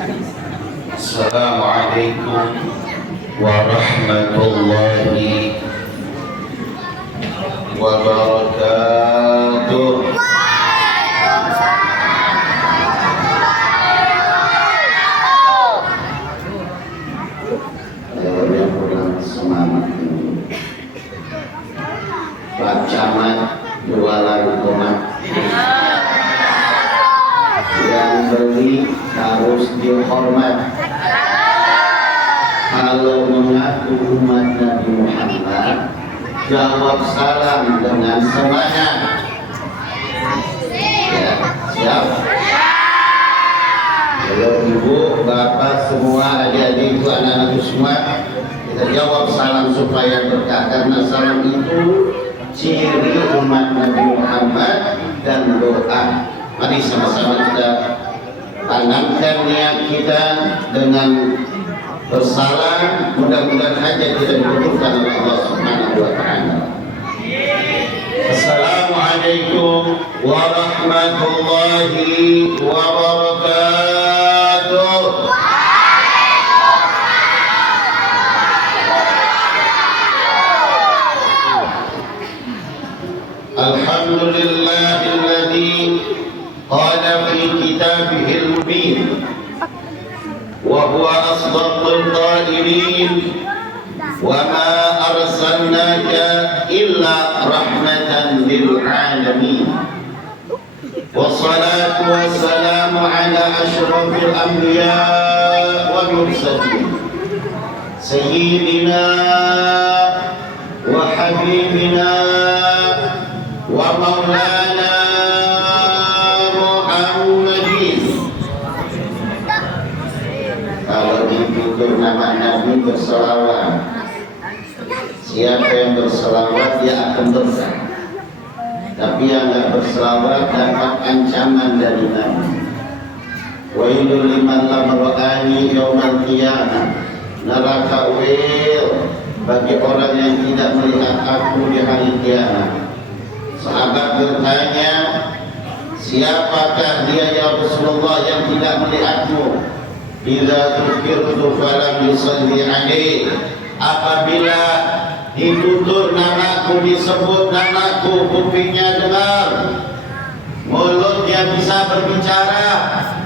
Assalamualaikum warahmatullahi wabarakatuh. Semangat ini Pak Camat jualan tomat, yang beli harus dihormat. Kalau mengaku umat Nabi Muhammad, jawab salam dengan semangat. Ya, siap? Kalau ibu, bapak semua, adik-adik, anak-anak semua, kita jawab salam supaya berkah, karena salam itu ciri umat Nabi Muhammad dan doa. Mari sama-sama kita tanamkan niat kita dengan bersalam, mudah-mudahan hajat kita dikabulkan oleh Allah Subhanahu wa taala. Assalamualaikum warahmatullahi wabarakatuh. Alhamdulillahilladzi qala fi kitabihil mubin وهو أصدق القائلين وما أرسلناك إلا رحمة للعالمين والصلاة والسلام على أشرف الأنبياء والمرسلين سيدنا وحبيبنا ومولانا nama Nabi berselawat. Siapa yang berselawat dia akan berkah. Tapi yang tidak berselawat dapat ancaman dari Nabi. Wailul liman lam ra'ani yaumal qiyamah. Neraka wail bagi orang yang tidak melihat aku di hari kiamat. Sahabat bertanya, siapakah dia ya Rasulullah yang tidak melihatmu? Bila dzukirtu falam yusalli alaihi, apabila ditutur namaku, disebut namaku, kupingnya dengar, mulutnya bisa berbicara,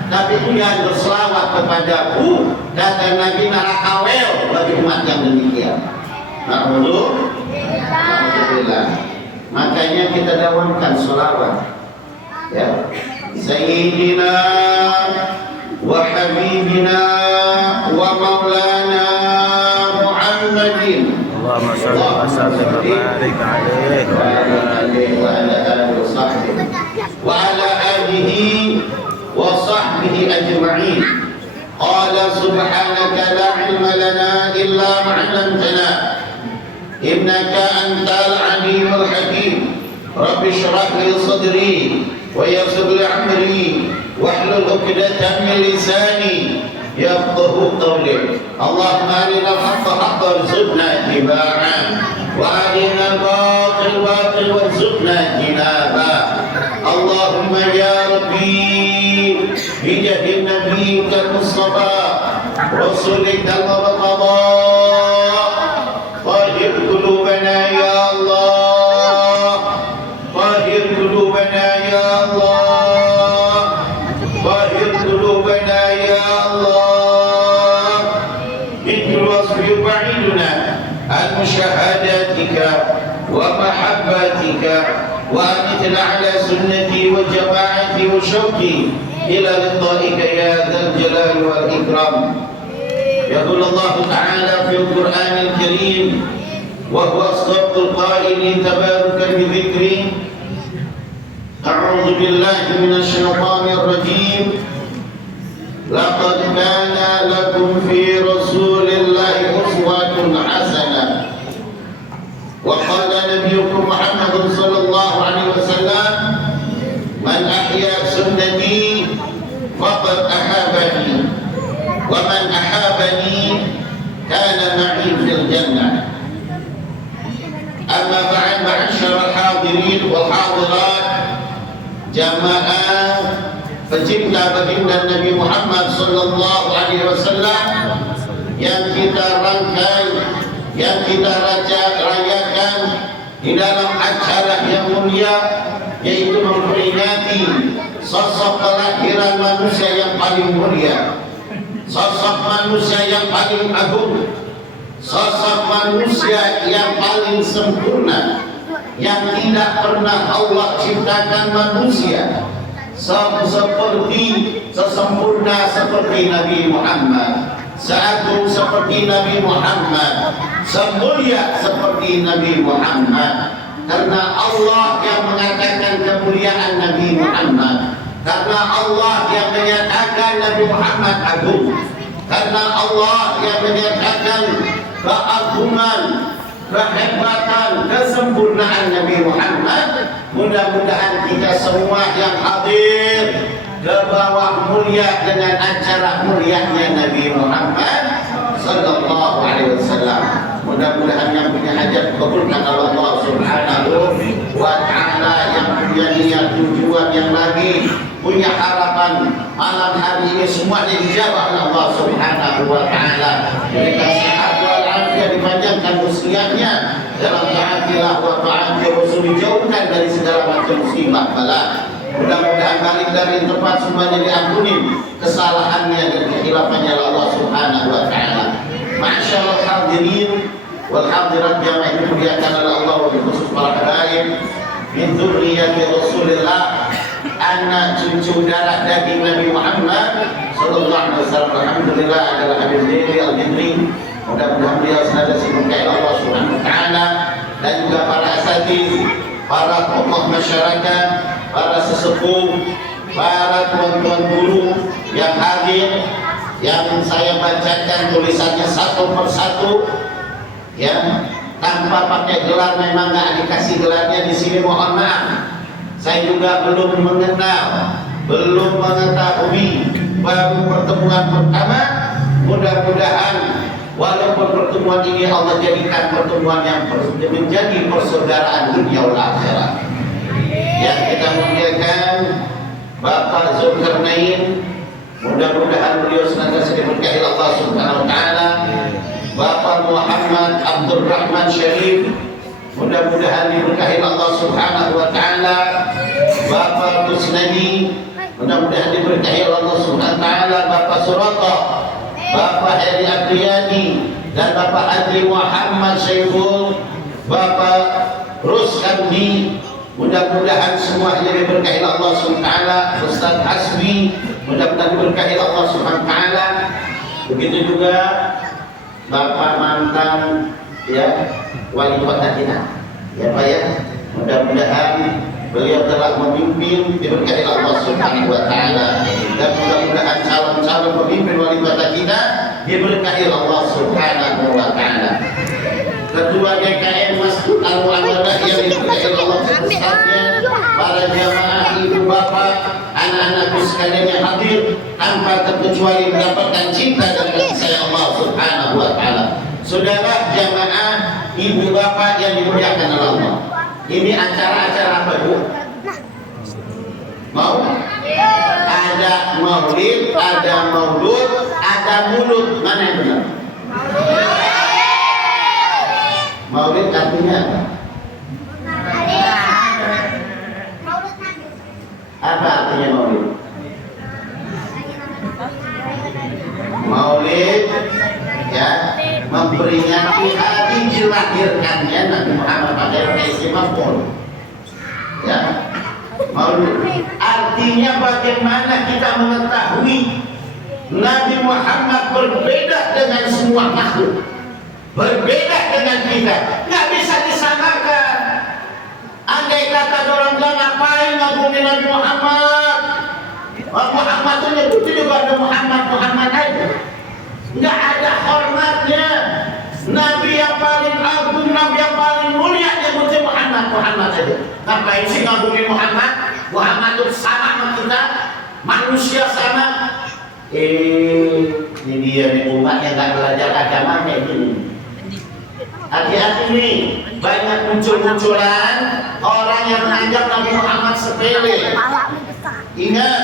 tapi dia berselawat kepadaku, kata Nabi, neraka wel bagi umat yang demikian. Alhamdulillah. Makanya kita dawamkan selawat, ya. Sayyidina wa habibina wa maulana Muhammadin. Allahumma shalli wa sallim wa barik alaihi wa ala alihi wa ala alihi wa sahbihi ajma'in. Qala subhanaka la ilma lana illa ma 'allamtana innaka antal alimul hakim. Rabbi shrah li sadri wa yassir li amri واحلل عقدة من لساني يفقهوا قولي. اللهم أرنا الحق حقا وارزقنا اتباعه وأرنا الباطل باطلا وارزقنا اجتنابه. اللهم يا ربي بجاه نبيك المصطفى رسولك المرتضى طهر قلوبنا يا الله، طهر قلوبنا يا الله، شهاداتك ومحبتك وأمتنا على سنتي وجماعتي وشوقي إلى لقائك يا ذا الجلال والإكرام. يقول الله تعالى في القرآن الكريم وهو أصدق القائلين تباركا بذكره. أعوذ بالله من الشيطان الرجيم. لقد كان لكم في رسول الله أسوة حسنة. وقال نبيكم محمد صلى الله عليه وسلم من أحيا سنتي فقد أحابني ومن أحابني كان معي في الجنة. أما بعد، معاشر الحاضرين والحاضرات، جماعة pecinta baginda Nabi Muhammad sallallahu alaihi wasallam yang kita rangkai, yang kita rayakan di dalam acara yang mulia, yaitu memperingati sosok kelahiran manusia yang paling mulia, sosok manusia yang paling agung, sosok manusia yang paling sempurna, yang tidak pernah Allah ciptakan manusia sesempurna seperti Nabi Muhammad, seagung seperti Nabi Muhammad, semulia seperti Nabi Muhammad. Karena Allah yang mengatakan kemuliaan Nabi Muhammad, karena Allah yang menyatakan Nabi Muhammad agung, karena Allah yang menyatakan keagungan, kehebatan, kesempurnaan Nabi Muhammad. Mudah-mudahan kita semua yang hadir ke bawah mulia dengan acara mulianya Nabi Muhammad sallallahu alaihi wasallam. Mudah-mudahan yang punya hajat kabulkan Allah Subhanahu wa taala, yang punya niat tujuan yang lagi punya harapan malam hari ini semuanya dijawab oleh Allah Subhanahu wa taala. Diberikan sehat walafiat, dipanjangkan usianya dalam taatilah wa taati Rasul, dijauhkan dari segala macam musibah bala. Mudah-mudahan balik dari tempat semuanya diampuni kesalahannya dan kehilafannya Allah Subhanahu wa taala. Masyaallah hadirin wal hadirat jamaah yang dimuliakan oleh Allah, khusus para habaib min dzurriyyati Rasulillah, anak cucu darah daging Nabi Muhammad sallallahu alaihi wasallam. Alhamdulillah adalah Habib Diri Al-Bidri. Mudah-mudahan beliau senantiasa diberkahi Allah Subhanahu wa taala, dan juga para asatidz, para tokoh masyarakat, para sesepuh, para tuan-tuan guru yang hadir, yang saya bacakan tulisannya satu persatu, ya, tanpa pakai gelar. Memang nggak dikasih gelarnya di sini, mohon maaf. Saya juga belum mengenal, belum mengetahui, baru pertemuan pertama. Mudah-mudahan walaupun pertemuan ini Allah jadikan pertemuan yang menjadi persaudaraan dunia wal akhirat. Yang kita muliakan Bapak Zulkarnain, mudah-mudahan beliau senantiasa diberkahi Allah Subhanahu wa taala. Bapak Muhammad Abdul Rahman Syarif, mudah-mudahan diberkahi Allah Subhanahu wa taala. Bapak Kusnadi, mudah-mudahan diberkahi Allah Subhanahu wa taala. Bapak Surata, Bapak Heri Abdiyani, dan Bapak Adli Muhammad Syaiful, Bapak Ruskandi, mudah-mudahan semuanya diberkahi Allah Subhanahu wa taala. Ustaz Hasbi, mudah-mudahan diberkahi Allah Subhanahu wa taala. Begitu juga Bapak mantan, ya, wali kota kita, ya Pak ya, mudah-mudahan beliau telah memimpin diberkahi Allah Subhanahu wa taala, dan mudah-mudahan calon-calon pemimpin wali kota kita diberkahi Allah Subhanahu wa taala. Ketua DKM Masjid Al-Amanah yang diberkahi Allah sebesarnya, para jamaah, ibu bapak, anak-anakku sekalian yang hadir, tanpa terkecuali mendapatkan cinta dan kasih sayang Allah Subhanahu wa taala. Saudara jamaah, ibu bapak yang dimuliakan oleh Allah, ini acara-acara apa Bu? Mau? Ada maulid, ada maulud, ada mulut. Mana yang benar? Maulid artinya apa? Apa artinya maulid? Maulid, ya, memperingati hari dilahirkannya Nabi Muhammad pada istimewa pun, ya. Maulid artinya bagaimana kita mengetahui Nabi Muhammad berbeda dengan semua makhluk, berbeda dengan kita, nggak bisa disamakan. Andai kata orang bilang ngapain ngagungin Nabi Muhammad, Muhammad itu nyebut juga ada Muhammad aja, nggak ada hormatnya. Nabi yang paling agung, Nabi yang paling mulia nyebutnya Muhammad aja. Ngapain sih ngagungin Muhammad? Muhammad itu sama sama kita, manusia sama. Ini dia nih umat yang nggak belajar agama kayak gini. Hati-hati nih, banyak muncul-munculan orang yang menganggap Nabi Muhammad sepele. Ingat,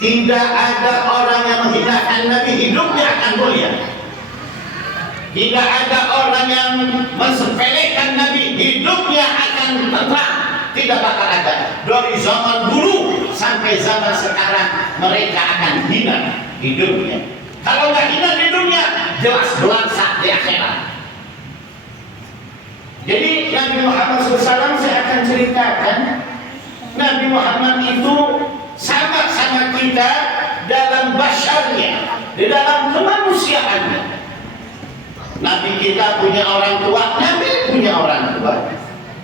Tidak ada orang yang menghinakan Nabi, hidupnya akan mulia. Tidak ada orang yang mensepelekan Nabi, hidupnya akan tenang. Tidak bakal ada. Dari zaman dulu sampai zaman sekarang mereka akan hina hidupnya. Kalau nggak hina di dunia, jelas belangsak di akhirat. Jadi Nabi Muhammad SAW saya akan ceritakan. Nabi Muhammad itu sama-sama kita dalam basyarnya, di dalam kemanusiaannya. Nabi kita punya orang tua, Nabi punya orang tua.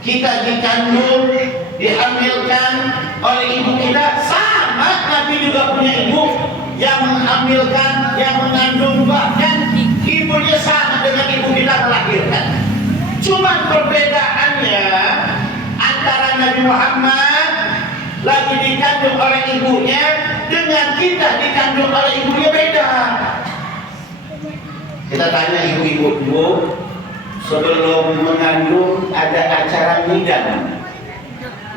Kita dikandung, dihamilkan oleh ibu kita, sama Nabi juga punya ibu yang menghamilkan, yang mengandung, bahkan ibunya sama dengan ibu kita melahirkan. Cuma perbedaannya antara Nabi Muhammad lagi dikandung oleh ibunya dengan kita dikandung oleh ibunya beda. Kita tanya ibu-ibu dulu, sebelum mengandung ada acara nidam.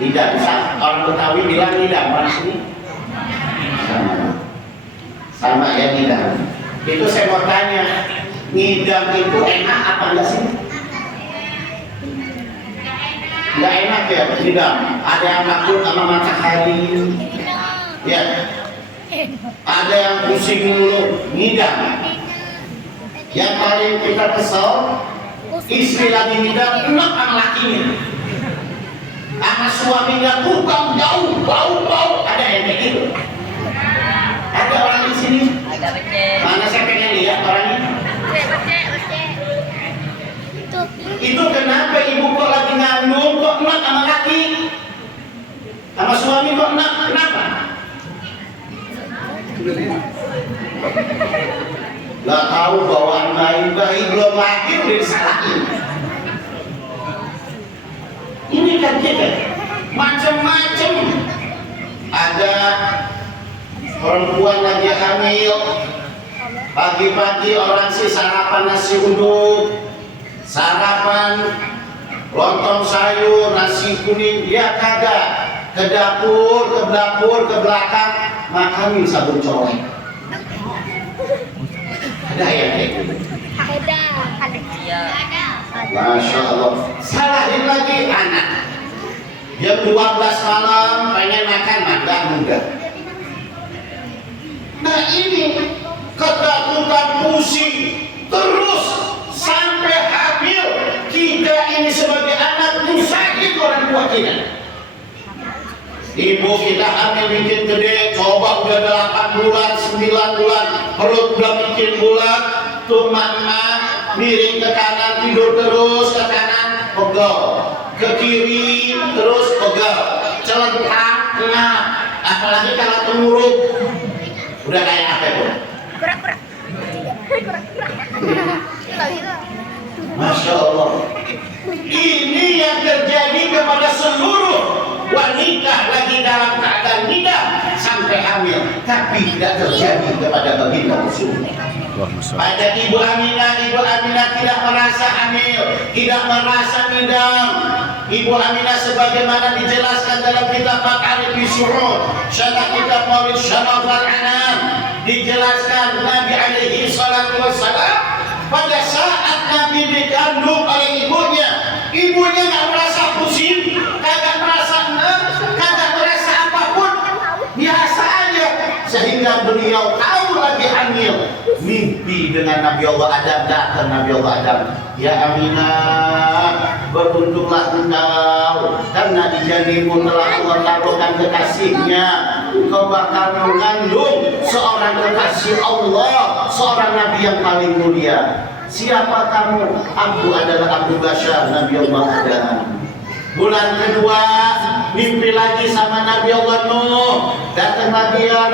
Nidam, orang Betawi bilang nidam, mana sini? Sama ya nidam. Itu saya mau tanya, nidam itu enak apa enggak sih? Enggak enak ya nidam. Ada yang takut sama matahari, ya. Ada yang pusing dulu, nidam. Yang paling kita kesal, istri lagi nidam, enak sama lakinya, sama suaminya bukan jauh, bau. Ada yang kayak gitu? Ada orang di sini? Ada becek. Mana saya pengen lihat orangnya? Becek. Itu kenapa ibu kok lagi ngandung kok enak sama laki, sama suami kok enak? Kenapa? Gak tahu bawaan bayi belum lahir udah disalahin. Ini kan kita macam-macam. Ada perempuan lagi hamil, pagi-pagi orang sih sarapan nasi uduk, sarapan lontong sayur, nasi kuning, dia kagak ke dapur, ke belakang makan sabun colek. Ada yang kayak gitu. Iya. Masya Allah. Salahin lagi anak. Jam 12 malam pengen makan, nggak mudah. Nah ini ketakutan, pusing terus sampai hamil. Kita ini sebagai anak musahid orang tua kita. Ibu kita hamil bikin gede, coba udah 8 bulan, 9 bulan, perut udah bikin bulat, tuh mama miring ke kanan, tidur terus ke kanan, pegel, ke kiri terus pegel, celentang, ngap, apalagi kalau tenguruk, udah kayak apa itu? Masya Allah. Ini yang terjadi kepada seluruh wanita lagi dalam keadaan nidam sampai hamil, tapi tidak terjadi kepada baginda Rasulullah. Pada Ibu Aminah tidak merasa hamil, tidak merasa nidam. Ibu Aminah sebagaimana dijelaskan dalam kitab Ma'arifis Syuhud, syarah kitab Maulid Syarafal Anam, dijelaskan Nabi alaihi salatu wassalam pada saat Nabi dikandung oleh ibunya nggak merasa pusing, kagak merasa enak, kagak merasa apapun, biasa aja, sehingga beliau tahu lagi hamil. Mimpi dengan Nabi Allah Adam, datang Nabi Allah Adam, ya Aminah, beruntunglah engkau karena di janinmu telah menaruhkan kekasihnya. Engkau bakal mengandung seorang kekasih Allah, seorang Nabi yang paling mulia. Siapa kamu? Aku adalah Abu Bashar, Nabi Allah Adam. Bulan kedua mimpi lagi sama Nabi Allah Nuh. Datang lagi ya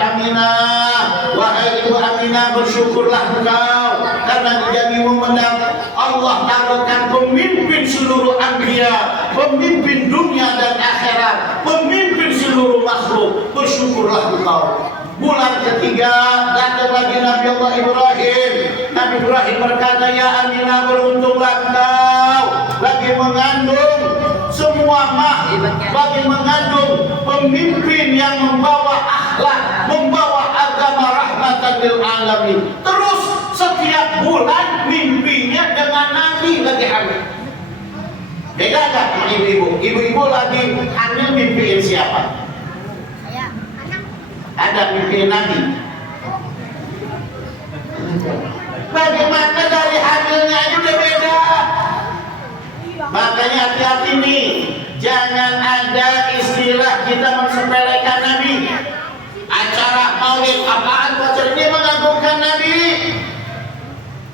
Aminah, wahai ibu Aminah, bersyukurlah engkau karena dijadimu mendapat Allah taruhkan pemimpin seluruh anbiya, pemimpin dunia dan akhirat, pemimpin seluruh makhluk. Bersyukurlah engkau. Bulan ketiga datang lagi Nabi Allah Ibrahim. Nabi Ibrahim berkata, ya Aminah, beruntunglah engkau lagi mengandung semua mah bagi mengandung pemimpin yang membawa akhlak, membawa agama rahmatan lil alamin. Terus setiap bulan mimpinya dengan Nabi lagi hamil. Beda gak sama ibu-ibu? Ibu-ibu lagi hamil mimpiin siapa? Ada mimpiin Nabi. Bagaimana dari hamilnya aja udah beda. Makanya hati-hati nih, jangan ada istilah kita mensepelekan Nabi. Acara maulid apaan? Acara ini mengagungkan Nabi.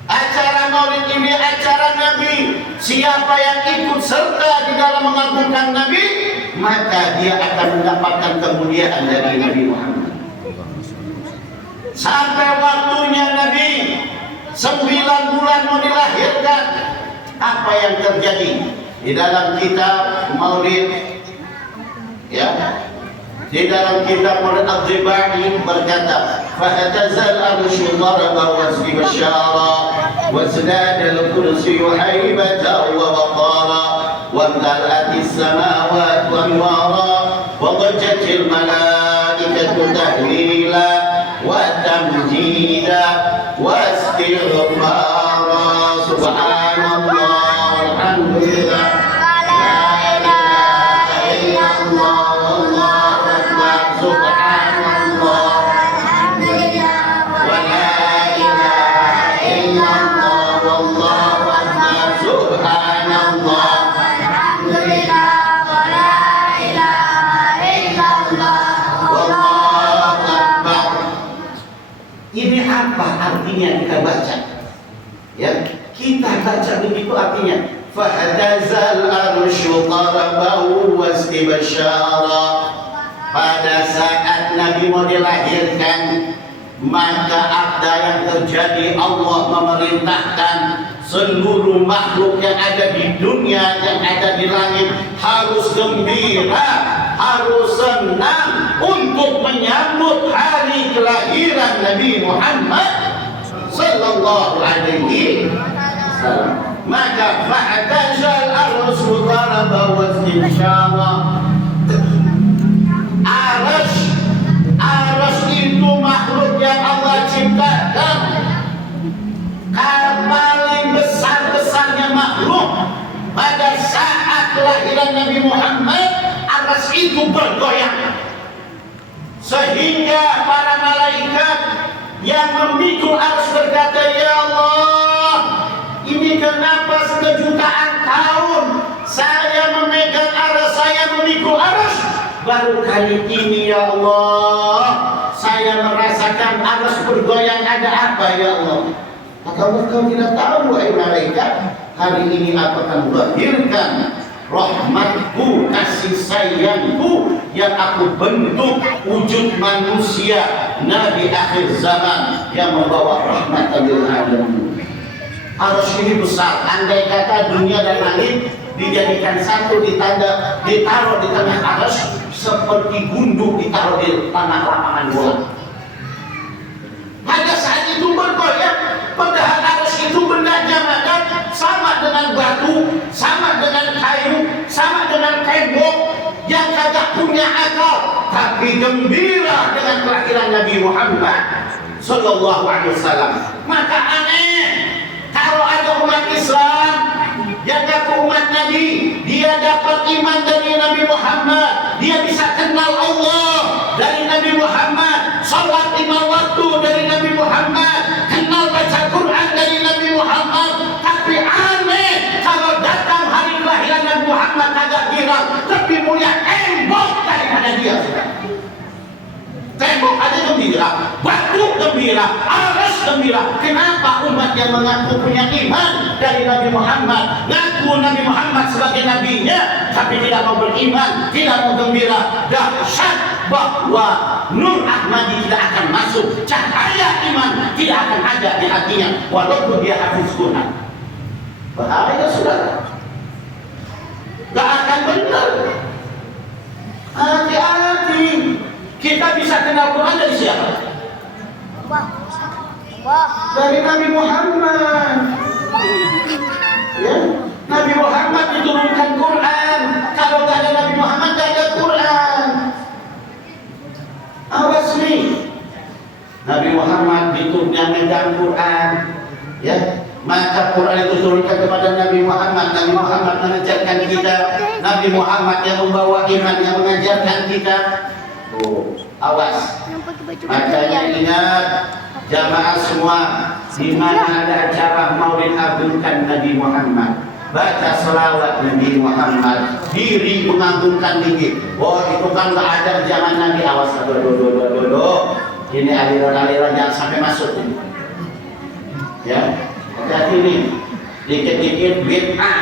Acara maulid ini acara Nabi. Siapa yang ikut serta di dalam mengagungkan Nabi, maka dia akan mendapatkan kemuliaan dari Nabi Muhammad. Sampai waktunya Nabi 9 bulan mau dilahirkan, apa yang terjadi di dalam kitab Maulid, ya, di dalam kitab Maulid Al-Dhibani berkata, "Fahtazal arsyu daraba wasbashara wasdad al-kursi haibatan wa waqara wa amtala'atis samawati anwara wa dhajjatil malaikatu tahlila wa tamjida wa istighfara." Subhanallah, alhamdulillah, la ilaha illallah, wallahu akbar, subhanallah, alhamdulillah, wa la ilaha illallah, wallahu akbar, subhanallah, alhamdulillah, wa la ilaha illallah, wallahu akbar. Ini apa artinya kita baca? Ya, kita baca begitu artinya. Fahtazal arsyu qarabahu wastibsyara. Pada saat Nabi mau dilahirkan, maka apa yang terjadi, Allah memerintahkan seluruh makhluk yang ada di dunia, yang ada di langit harus gembira, harus senang untuk menyambut hari kelahiran Nabi Muhammad sallallahu alaihi wasallam. Maka fa'tazal ar-rasul daraba wastinsyara. Aras itu makhluk yang Allah ciptakan, paling besar-besarnya makhluk. Pada saat kelahiran Nabi Muhammad, aras itu bergoyang sehingga para malaikat yang memikul aras berkata, "Ya Allah, ini kenapa sejutaan tahun saya memegang aras, saya memikul aras, baru kali ini ya Allah saya merasakan aras bergoyang, ada apa ya Allah?" Maka engkau tidak tahu wahai malaikat, hari ini aku akan melahirkan rahmatku, kasih sayangku yang aku bentuk wujud manusia, Nabi akhir zaman yang membawa rahmatan lil alamin. Arsy ini besar, andai kata dunia dan langit dijadikan satu, ditaruh di tengah arsy seperti gunduk ditaruh di tanah lapangan bola. Pada saat itu bergoyang, padahal arsy itu benda jamadan, sama dengan batu, sama dengan kayu, sama dengan tembok yang kagak punya akal, tapi gembira dengan kelahiran Nabi Muhammad sallallahu alaihi wasallam. Maka aneh kalau ada umat Islam yang ngaku umat Nabi, dia dapat iman dari Nabi Muhammad, dia bisa kenal Allah dari Nabi Muhammad, salat 5 waktu dari Nabi Muhammad, kenal baca Quran dari Nabi Muhammad. Tapi aneh kalau datang hari kelahiran Nabi Muhammad kagak girang, lebih mulia tembok daripada dia. Tembok aja gembira, batu gembira, aras gembira. Kenapa umat yang mengaku punya iman dari Nabi Muhammad, ngaku Nabi Muhammad sebagai nabinya, tapi tidak mau beriman, tidak mau gembira? Dahsyat bahwa Nur Ahmadi tidak akan masuk, cahaya iman tidak akan ada di hatinya walaupun dia hafiz Quran. Bahaya saudara, gak akan benar. Hati-hati. Kita bisa kenal Quran dari siapa? Dari Nabi Muhammad. Ya, Nabi Muhammad diturunkan Quran. Kalau nggak ada Nabi Muhammad, nggak ada Quran. Awas nih, Nabi Muhammad ditutupnya megang Quran, ya. Maka Quran itu turunkan kepada Nabi Muhammad. Nabi Muhammad mengajarkan kita. Nabi Muhammad yang membawa iman, yang mengajarkan kita. Oh, awas. Makanya ingat, jamaah semua, di mana ada acara maulid agungkan Nabi Muhammad, baca selawat Nabi Muhammad, diri mengagungkan diri. Oh, itu kan nggak ada zaman Nabi. Awas, aduh. Ini aliran-aliran jangan sampai masuk ini. Ya. Hati-hati nih, dikit-dikit bid'ah.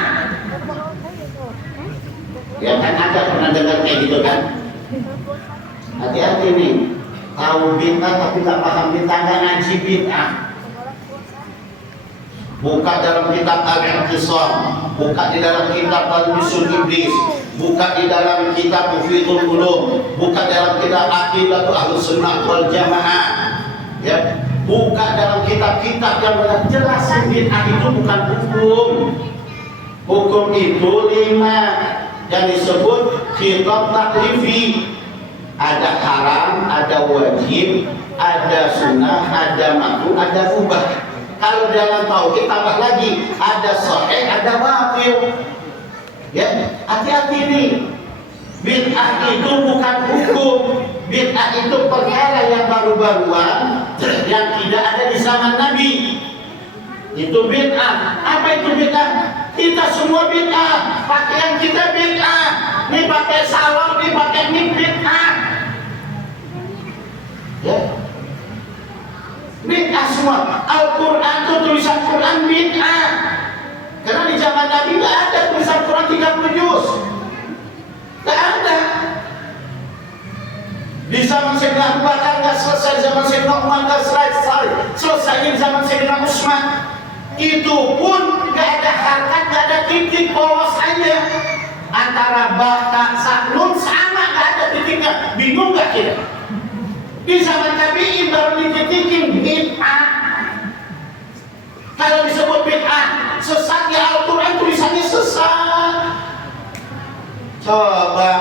Ya kan ada pernah dengar kayak gitu kan? Hati-hati nih, tahu bid'ah tapi nggak paham bid'ah, nggak ngaji bid'ah. Buka dalam kitab Al-I'tisam, buka di dalam kitab Al-Usul Iblis, buka di dalam kitab Mufidul Ulum, buka dalam kitab Aqidah Ahlussunnah wal Jamaah. Ya. Buka dalam kitab-kitab yang jelasin bid'ah itu bukan hukum. Hukum itu 5 yang disebut kitab taklifi. Ada haram, ada wajib, ada sunnah, ada makruh, ada mubah. Kalau dalam tauhid tambah lagi, ada sahih, ada batil. Ya, hati-hati nih. Bid'ah itu bukan hukum. Bid'ah itu perkara yang baru-baruan yang tidak ada di zaman Nabi. Itu bid'ah. Apa itu bid'ah? Kita semua bid'ah. Pakaian kita bid'ah. Ini pakai salon, ini pakai nik bid'ah. Ya. Bid'ah semua. Al-Quran itu tulisan Quran bid'ah. Karena di zaman Nabi tidak ada tulisan Quran 30 juz. Tidak ada. Di zaman Sayyidina Abu Bakar nggak selesai, zaman Sayyidina Umar nggak selesai, di zaman Sayyidina Utsman. Itu pun nggak ada harkat, nggak ada titik, polos aja. Antara bata saknun sama, nggak ada titiknya. Bingung nggak kita? Di zaman tabi'in baru dititikin bid'ah. Kalau disebut bid'ah, sesat ya Al-Quran tulisannya sesat. Coba,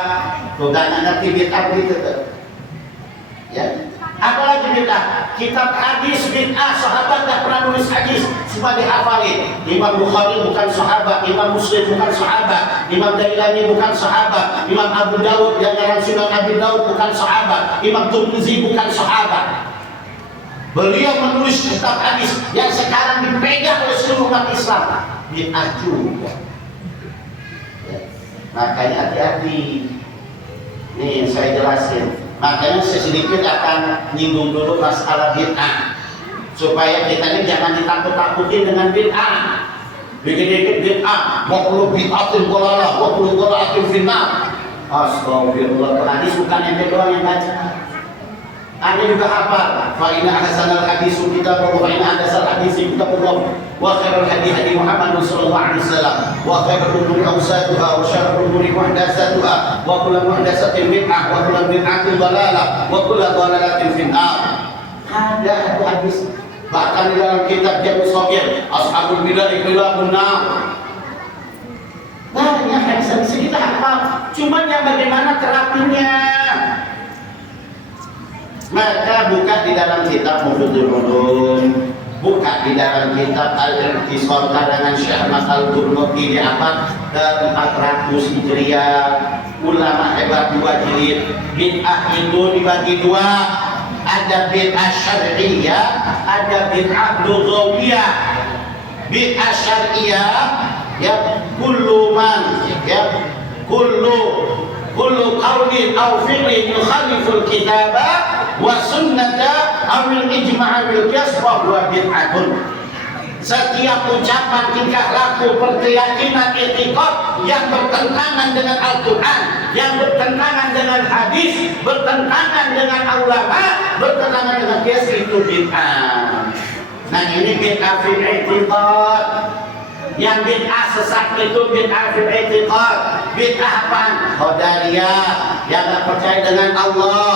tuh gak ngerti bid'ah gitu tuh. Ya, apalagi bid'ah? Kitab hadis bid'ah, sahabat gak pernah nulis hadis, cuma dihafalin. Imam Bukhari bukan sahabat, Imam Muslim bukan sahabat, Imam Dailami bukan sahabat, Imam Abu Dawud yang dalam Sunan Abi Dawud bukan sahabat, Imam Tirmidzi bukan sahabat. Beliau menulis kitab hadis yang sekarang dipegang oleh seluruh umat Islam. Bid'ah juga. Ya. Makanya hati-hati. Nih yang saya jelasin. Makanya saya sedikit akan nyinggung dulu masalah bid'ah, supaya kita ini jangan ditakut-takutin dengan bid'ah. Dikit-dikit bid'ah, wa kullu bid'atin dhalalah, wa kullu dhalalatin finnar. Astagfirullah. Hadis bukan ente doang yang baca. Anda juga hafal. Fa inna ahsanal hadisu kitabullah, wa inna ahsanal hadisi kitabullah, wa khairul hadi Muhammad sallallahu alaihi wasallam, wa khairul umuri awsatuha, wa syarrul umuri muhdatsatuha, wa kullu muhdatsatin bid'ah, wa kullu bid'atin dhalalah, wa kullu dhalalatin finnar. Ada hadis bahkan di dalam kitab Jami' Shaghir, ashabul bidah khilafun nar. Banyak hadis kita hafal, cuman yang bagaimana terapinya. Maka buka di dalam kitab Mufidul Ulum, buka di dalam kitab Al-I'tisam karangan Syekh Ahmad Al-Qurtubi di abad ke-400 Hijriah. Ulama hebat dua jilid. Bid'ah itu dibagi dua, ada bid'ah syar'iyah, ada bid'ah lughawiyah. Bid'ah syar'iyah ya kullu man ya kullu qawlin aw fi'lin yukhaliful kitaba wa sunnata awil ijma'a bil qiyas wa huwa bid'atun. Setiap ucapan, tingkah laku, perkeyakinan, etikot yang bertentangan dengan Al-Quran, yang bertentangan dengan hadis, bertentangan dengan ulama, bertentangan dengan qiyas, itu bid'ah. Nah ini bid'ah fil i'tiqad. Yang bid'ah sesat itu bid'ah fil i'tiqad. Bid'ah apaan? Qadariyah, yang nggak percaya dengan Allah,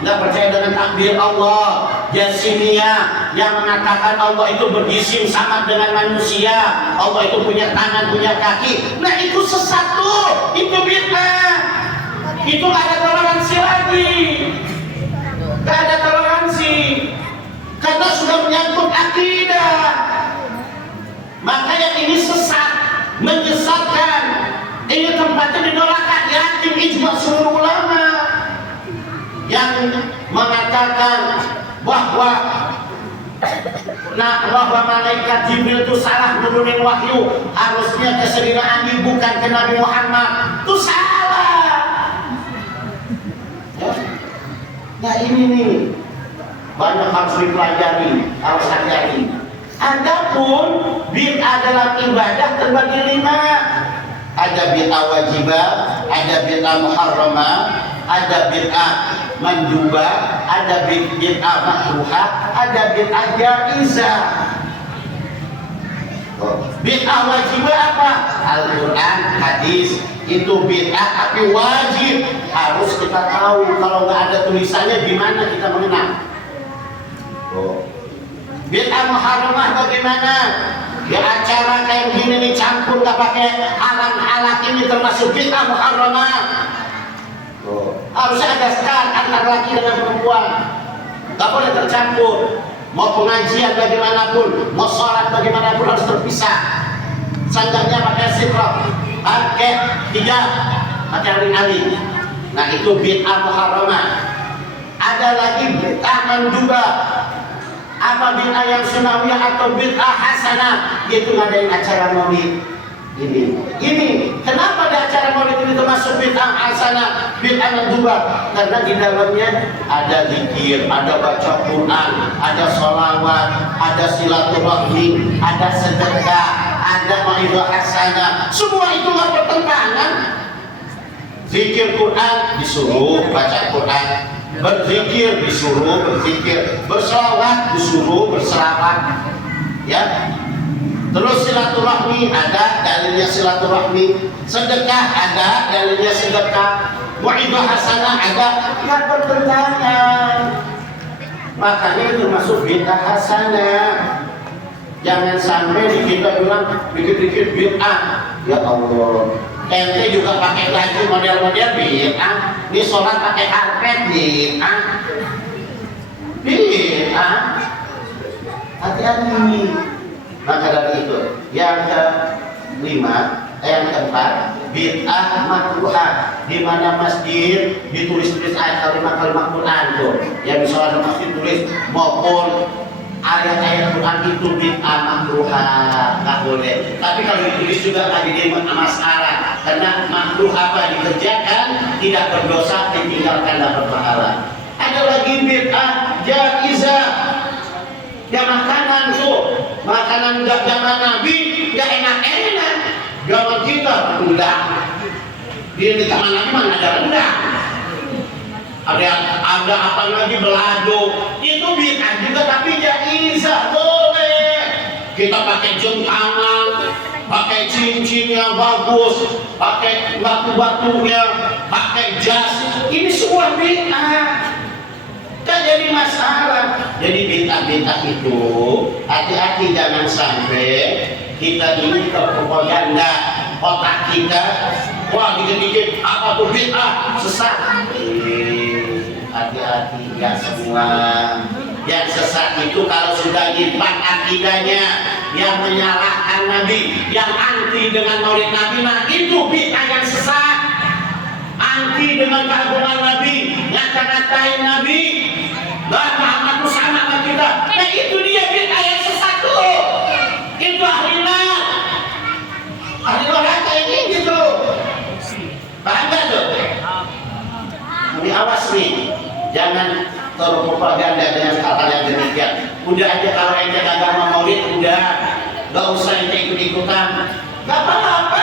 nggak percaya dengan takdir Allah. Jasimiyah, yang mengatakan Allah itu berjisim sama dengan manusia, Allah itu punya tangan, punya kaki. Nah itu sesat tuh, itu bid'ah. Itu nggak ada toleransi lagi, nggak ada toleransi, karena sudah menyangkut akidah. Maka yang ini sesat, menyesatkan. Ini tempatnya dinolakan. Yakin ijma seluruh ulama yang mengatakan bahwa malaikat Jibril itu salah nurunin wahyu, harusnya ke Sayyidina Ali bukan ke Nabi Muhammad. Itu salah. Ya. Nah ini nih banyak harus dipelajari, harus hati-hati. Adapun bid'ah dalam ibadah terbagi 5. Ada bid'ah wajibah, ada bid'ah muharramah, ada bid'ah mandubah, ada bid'ah makruhah, ada bid'ah jaizah. Bid'ah wajibah apa? Al-Quran, hadis. Itu bid'ah tapi wajib, harus kita tahu. Kalau nggak ada tulisannya gimana kita mengenal? Bid'ah muharramah bagaimana? Ya acara kayak gini nih campur nggak pakai alat-alat ini termasuk bid'ah muharramah. Harusnya ada sekat antara laki dengan perempuan, nggak boleh tercampur. Mau pengajian bagaimanapun, mau sholat bagaimanapun harus terpisah. Sandalnya pakai sitrah, pakai hijab, pakai alin-alin. Nah itu bid'ah muharramah. Ada lagi bid'ah mandubah. Apa bid'ah yang sunawiyah atau bid'ah hasanah? Yaitu ngadain acara maulid. Ini kenapa di acara maulid ini termasuk bid'ah hasanah, bid'ah mandubah? Karena di dalamnya ada zikir, ada baca Quran, ada sholawat, ada silaturahmi, ada sedekah, ada mau'izah hasanah. Semua itu nggak bertentangan. Zikir Quran disuruh baca Quran, berzikir disuruh berzikir, berselawat disuruh berselawat, ya. Terus silaturahmi ada dalilnya silaturahmi, sedekah ada dalilnya sedekah, mau'izah hasanah ada, nggak bertentangan. Makanya itu masuk bid'ah hasanah. Jangan sampai kita bilang dikit-dikit bid'ah. Ya Allah, ente juga pakai baju model-model bid'ah. Ini sholat pakai karpet bid'ah. Bid'ah. Hati-hati. Maka dari itu yang keempat bid'ah makruhah, di mana masjid ditulis-tulis ayat kalimat-kalimat Quran tuh, yang di sholat masjid tulis maupun ayat-ayat Quran itu bid'ah makruhah, nggak boleh. Tapi kalau ditulis juga nggak jadi masalah, karena makruh apa dikerjakan tidak berdosa, ditinggalkan dapat pahala. Ada lagi bid'ah jaizah. Ya makanan tuh, makanan zaman Nabi nggak enak-enak, zaman kita rendang. Di zaman Nabi mana ada rendang? Ada apa lagi belado? Itu bid'ah juga tapi jaizah, boleh. Kita pakai jam tangan, pakai cincin yang bagus, pakai batu-batunya, pakai jas. Ini semua bid'ah. Kan jadi masalah. Jadi bid'ah-bid'ah itu hati-hati, jangan sampai kita ini ke propaganda otak kita. Wah dikit-dikit apa tuh bid'ah sesat. Hati-hati, nggak semua. Yang sesat itu kalau sudah nyimpan akidahnya, yang menyalahkan Nabi, yang anti dengan maulid Nabi, nah itu bid'ah yang sesat. Anti dengan keagungan Nabi, ngata-ngatain Nabi, dan Muhammad itu sama sama kita. Nah itu dia bid'ah yang sesat tuh. Itu ahli neraka ini gitu. Paham gak tuh? Ini awas nih, jangan terpropaganda dengan hal-hal yang demikian. Udah aja kalau ente kagak mau maulid, udah gak usah ente ikut-ikutan. Gak apa-apa,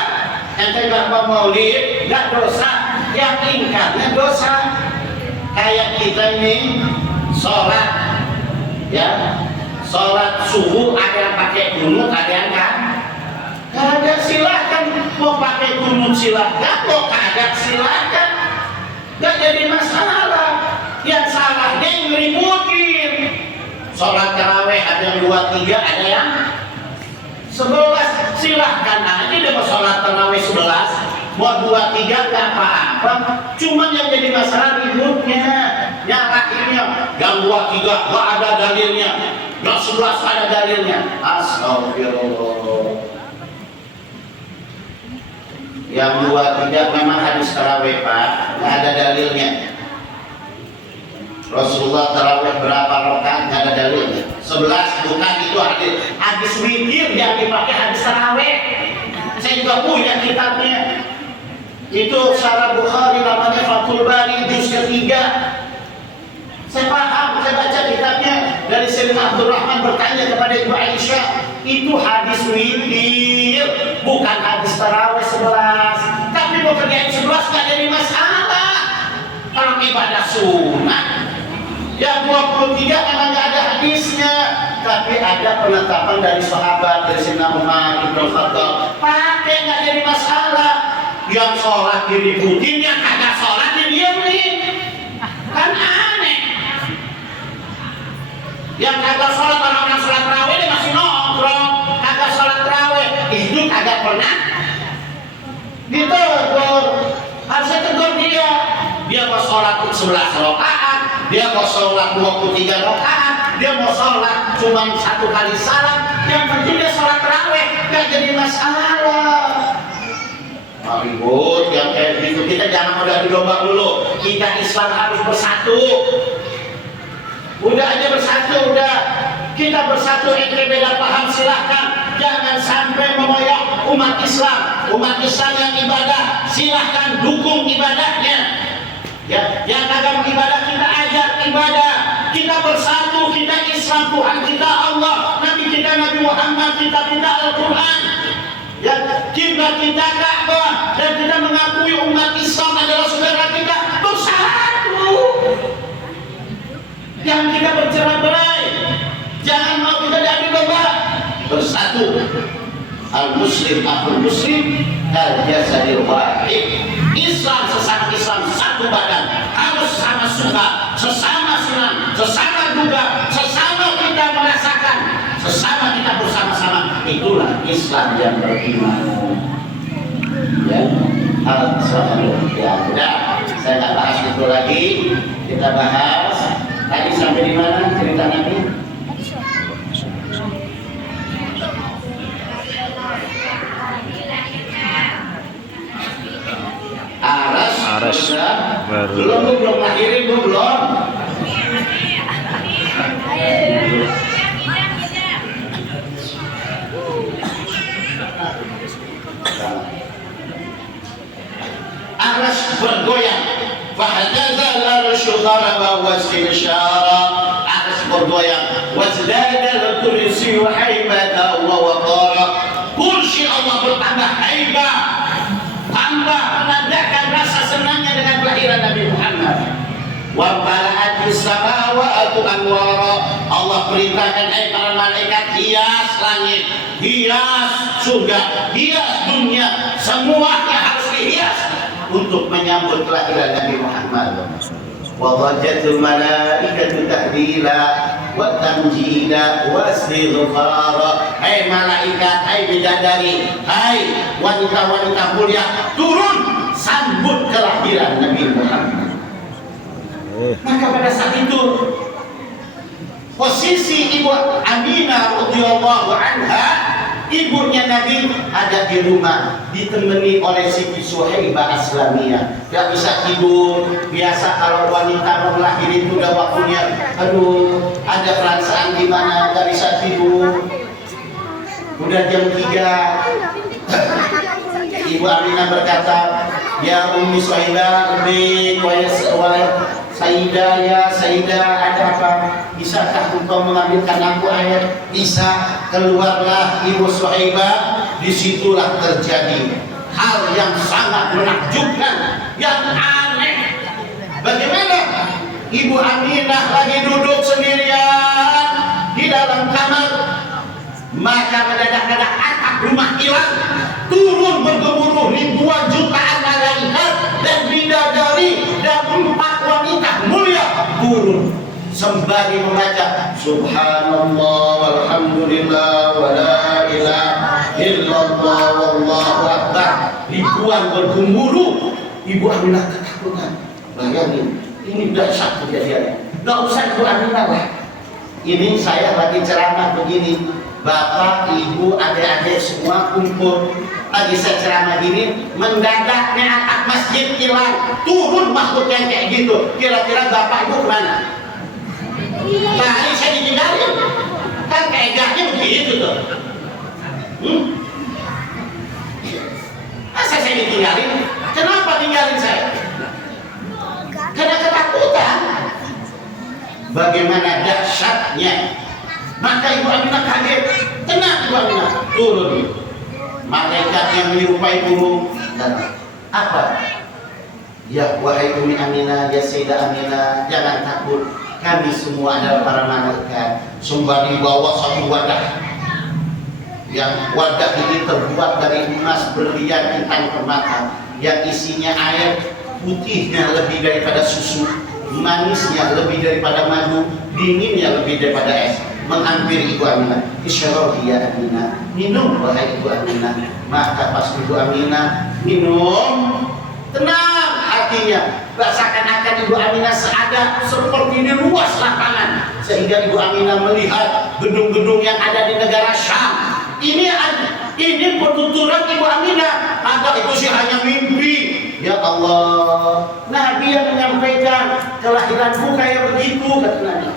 ente gak mau maulid, gak dosa. Yang tingkatnya dosa. Kayak kita ini sholat, ya, sholat subuh ada yang pakai kunut, ada yang kan Kagak silahkan, mau pakai kunut silahkan, mau kagak silahkan, gak jadi masalah. Yang salahnya yang ngeributin. Sholat tarawih ada yang 2, 3, ada yang 11. Silahkan aja dia mau sholat tarawih 11, mau 2, 3 gak apa-apa. Cuman yang jadi masalah ributnya, nyalahinnya. Yang 2, 3 gak ada dalilnya, yang 11 ada dalilnya. Astagfirullah. Yang 2, 3 memang hadis tarawih Pak, nggak ada dalilnya. Rasulullah tarawih berapa rakaat, nggak ada dalilnya. 11 bukan itu hadis witir yang dipakai hadis tarawih. Saya juga punya kitabnya. Itu Syarah Bukhari namanya Fathul Bari juz ketiga. Saya paham, saya baca kitabnya. Dari Sayyidina Abdurrahman bertanya kepada Ibu Aisyah, itu hadis witir, bukan hadis tarawih 11. Tapi mau kerjain 11 gak jadi masalah. Kalau ibadah sunnah. Yang 23 memang gak ada hadisnya, tapi ada penetapan dari sahabat, dari Sayyidina Umar Ibn Khattab. Pakai gak jadi masalah. Yang sholat diributin, yang kagak sholat didiamin. Kan aneh. Yang kagak sholat, orang-orang sholat tarawih dia masih nongkrong. Kagak sholat tarawih, itu kagak pernah ditegur. Harusnya tegur dia. Dia mau sholat 11 rakaat, dia mau sholat 23 rakaat, dia mau sholat cuma 1 kali salam. Yang penting dia sholat tarawih, gak jadi masalah. Ribut yang kayak gitu, kita jangan udah domba dulu. Kita Islam harus bersatu. Udah aja bersatu, udah. Kita bersatu, ente beda paham silahkan. Jangan sampai mengoyak umat Islam. Umat Islam yang ibadah, silahkan dukung ibadahnya. Ya, yang kagak ibadah kita ajar ibadah. Kita bersatu, kita Islam, Tuhan kita Allah, Nabi kita Nabi Muhammad, kita Al-Quran. Ya, kita Ka'bah, dan kita mengakui umat Islam adalah saudara kita. Bersatu. Jangan kita bercerai-berai. Jangan mau kita diadu domba. Bersatu. Al-Muslim, Al-Muslim, Al-Jasadil Wahid. Islam sesama Islam, satu badan. Harus sama suka, sesama senang, sesama duka, sesama kita merasakan, sesama kita bersama-sama. Itulah Islam yang beriman. Ya, Alhamdulillah. Ya, udah. Saya tak bahas itu lagi. Kita bahas. Tadi sampai di mana cerita Nabi? Aras belum lahirin belum. Aras bergoyang. Fahdazal arsyu daraba wastinsyara. Aras bergoyang. Wazdadal kursi haibata wa waqara. Kursi Allah bertambah haibah, tambah menandakan rasa senangnya dengan kelahiran Nabi Muhammad. Wa bala'atis samawati anwara. Allah perintahkan para malaikat hias langit, hias surga, hias dunia, semuanya harus dihias untuk menyambut kelahiran Nabi Muhammad. Wa dhajatul malaikatu tahdila wa tamjida wa istighfara. Hai malaikat, hai bidadari, hai wanita-wanita mulia, turun sambut kelahiran Nabi Muhammad. Maka pada saat itu posisi Ibu Aminah radhiyallahu anha, ibunya Nabi, ada di rumah ditemani oleh Siti Suhaibah Aslamiyah. Gak bisa tidur. Biasa kalau wanita mau melahirkan itu udah waktunya, aduh ada perasaan gimana, gak bisa tidur. Udah jam 3. Ibu Aminah berkata, ya Ummi Suhaibah, lebih Sayyidah, ya Sayyidah, ada apa? Bisakah engkau mengambilkan aku air? Bisa. Keluarlah Ibu Suhaibah. Disitulah terjadi hal yang sangat menakjubkan, yang aneh. Bagaimana? Ibu Aminah lagi duduk sendirian di dalam kamar, maka mendadak-dadak atap rumah hilang, turun bergemuruh ribuan jutaan malaikat dan bidadari dan 4 wanita mulia turun sembari membaca subhanallah walhamdulillah wa la ilaha illallah wallahu akbar. Ribuan bergemuruh. Ibu Aminah ketakutan. Bayangin, ini dahsyat kejadiannya. Gak usah Ibu Aminah lah. Ini saya lagi ceramah begini, bapak, ibu, adik-adik semua kumpul. Lagi saya ceramah gini, mendadaknya atap masjid hilang, turun makhluk yang kayak gitu. Kira-kira bapak ibu kemana? Nah ini saya ditinggalin. Kan kayak gaknya begitu tuh. Masa saya ditinggalin? Kenapa tinggalin saya? Karena ketakutan. Bagaimana dahsyatnya. Maka Ibu Aminah kaget. Tenang Ibu Aminah, turun. Malaikat yang menyerupai burung datang. Apa? Ya wahai Umi Aminah, ya Sayyidah Aminah, jangan takut. Kami semua adalah para malaikat. Sembari bawa satu wadah. Yang wadah ini terbuat dari emas, berlian, intan permata. Yang isinya air, putihnya lebih daripada susu, manisnya lebih daripada madu, dinginnya lebih daripada es. Menghampiri Ibu Aminah, isyarahi ya Aminah, minum wahai Ibu Aminah. Maka pas Ibu Aminah minum, tenang hatinya. Seakan-akan Ibu Aminah seada seperti di luas lapangan, sehingga Ibu Aminah melihat gedung-gedung yang ada di negara Syam. Ini penuturan Ibu Aminah. Maka itu sih hanya mimpi. Ya Allah, Nabi yang menyampaikan kelahiranku kayak begitu, kata Nabi.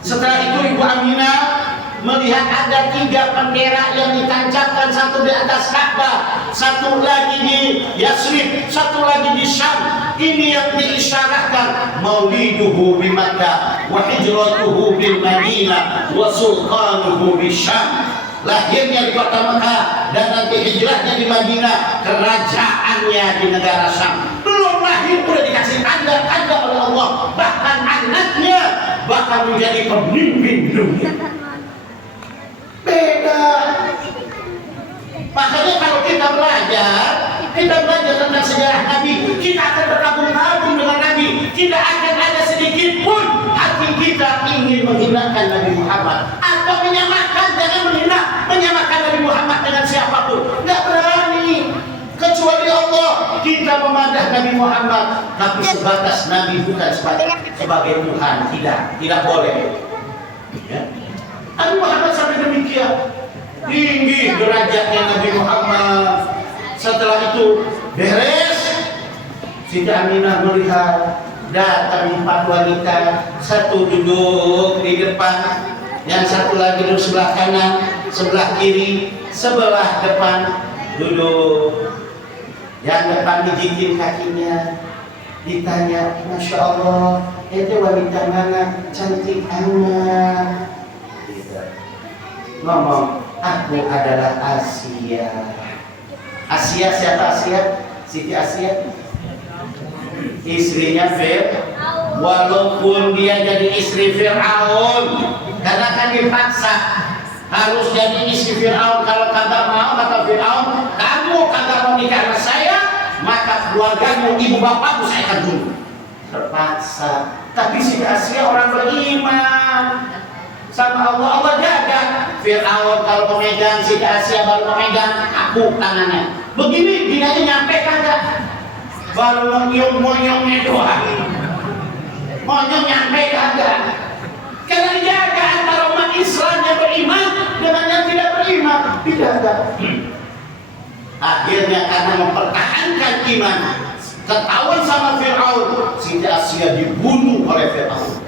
Setelah itu Ibu Aminah melihat ada 3 bendera yang ditancapkan, satu di atas Ka'bah, satu lagi di Yasrib, satu lagi di Syam. Ini yang diisyaratkan mauliduhu bi Makkah wa hijratuhu bil Madinah wa sultanuhu bi Syam. Lahirnya di kota Mekah dan nanti hijrahnya di Madinah, kerajaannya di negara Syam. Belum lahir sudah dikasih tanda-tanda oleh Allah, bahkan anaknya bakal menjadi pemimpin dunia. Beda. Makanya kalau kita belajar tentang sejarah Nabi, kita akan berkagum-kagum dengan Nabi. Tidak akan ada sedikit pun hati kita ingin menghinakan Nabi Muhammad atau menyamakan, jangan menyamakan Nabi Muhammad dengan siapapun. Nggak berani. Kecuali Allah kita memadah Nabi Muhammad, tapi sebatas Nabi, bukan sebagai Tuhan. Tidak boleh. Ya. Nabi Muhammad sampai demikian tinggi derajatnya Nabi Muhammad. Setelah itu beres, Siti Aminah melihat datang 4 wanita, satu duduk di depan, yang satu lagi duduk sebelah kanan, sebelah kiri, sebelah depan duduk. Yang depan dijikin kakinya, ditanya, Masya Allah, itu wanita mana cantik amat. Ngomong, aku adalah Asia. Asia siapa Asia? Siti Asia, istrinya Fir'aun. Walaupun dia jadi istri Fir'aun, karena kan dipaksa harus jadi istri Fir'aun. Kalau kagak mau, kata Fir'aun, kamu kagak mau nikah sama saya, maka keluargamu, ibu bapakmu saya akan bunuh. Terpaksa. Tapi Siti Asia orang beriman sama Allah jaga. Fir'aun kalau memegang, Siti Asia baru memegang aku tangannya. Begini dia nyampe kagak? Baru monyong-monyongnya doang. Monyong nyampe kagak? Karena dijaga antara umat Islam yang beriman dengan yang tidak beriman. Dijaga. Akhirnya karena mempertahankan iman, ketahuan sama Fir'aun, Siti Asia dibunuh oleh Fir'aun.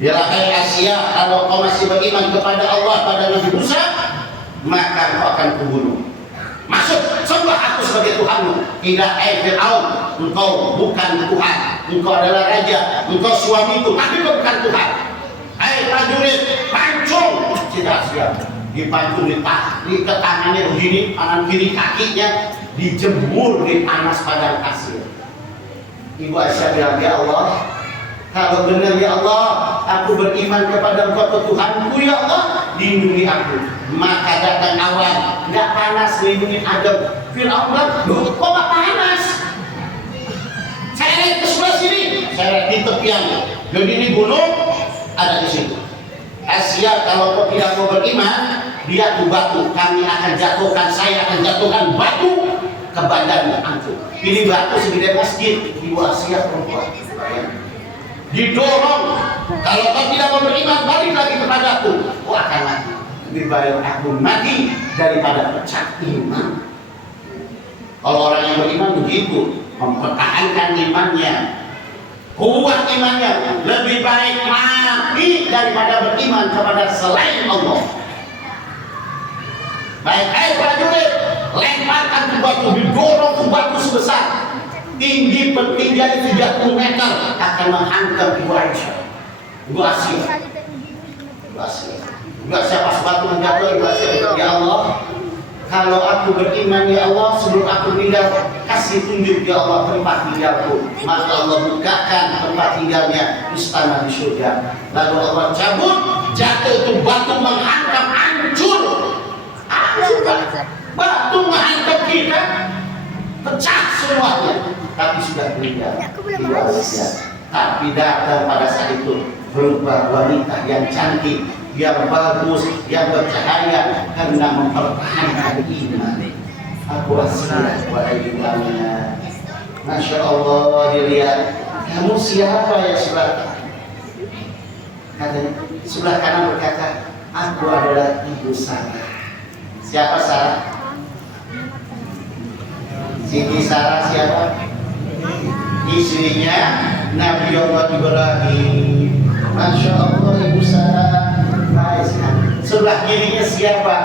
Bila Asia, kalau kau masih beriman kepada Allah, pada Nabi Musa, maka kau akan kubunuh. Masuk, sembah aku sebagai Tuhanmu. Tidak, Fir'aun, engkau bukan Tuhan. Engkau adalah raja, engkau suamiku, tapi kau bukan Tuhan. Prajurit, pancung. Siti Asia dipancung, di tangannya begini, kanan kiri kakinya dijemur di panas padang pasir. Ibu Aisyah bilang, ya Allah, Kalau benar ya Allah, aku beriman kepada Engkau Tuhanku ya Allah, lindungi aku. Maka datang awan, nggak panas lindungi Adam. Fir'aun bilang, loh kok nggak panas? Seret ke sebelah sini, seret di tepian. Jadi ini gunung ada di situ. Asia kalau kau tidak mau beriman, dia tuh batu. Kami akan jatuhkan, saya akan jatuhkan batu ke badanmu antum. Ini batu segede masjid. Ibu Asia perempuan. Didorong. Kalau kau tidak mau beriman, balik lagi kepadaku. Kau akan mati. Lebih baik aku mati daripada pecah iman. Kalau orang yang beriman begitu, mempertahankan imannya, kuat imannya, lebih baik mati daripada beriman kepada selain Allah. Baik, prajurit, lemparkan ke batu, didorong ke batu sebesar tinggi ketinggian 30 meter akan menghantam Ibu Aisyah, Ibu Asia. Ibu Asia pas batu menjatuh, Ibu Asia bilang, ya Allah, kalau aku beriman ya Allah, sebelum aku meninggal, kasih tunjuk ya Allah tempat tinggalku. Maka Allah bukakan tempat tinggalnya, istana di surga. Lalu Allah cabut, jatuh itu batu menghantam, hancur. Batu menghantam kita, pecah semuanya. Tapi sudah meninggal. Tapi datang pada saat itu berupa wanita yang cantik, yang bagus, yang bercahaya karena mempertahankan iman. Aku Asia kepada ibunya. Masya Allah, dilihat, kamu siapa ya sebelah? Katanya, sebelah kanan berkata, aku adalah Ibu Sarah. Siapa Sarah? Siti Sarah siapa? Istrinya Nabi Allah Ibrahim. Masya Allah, Ibu Sarah. Sebelah kirinya siapa?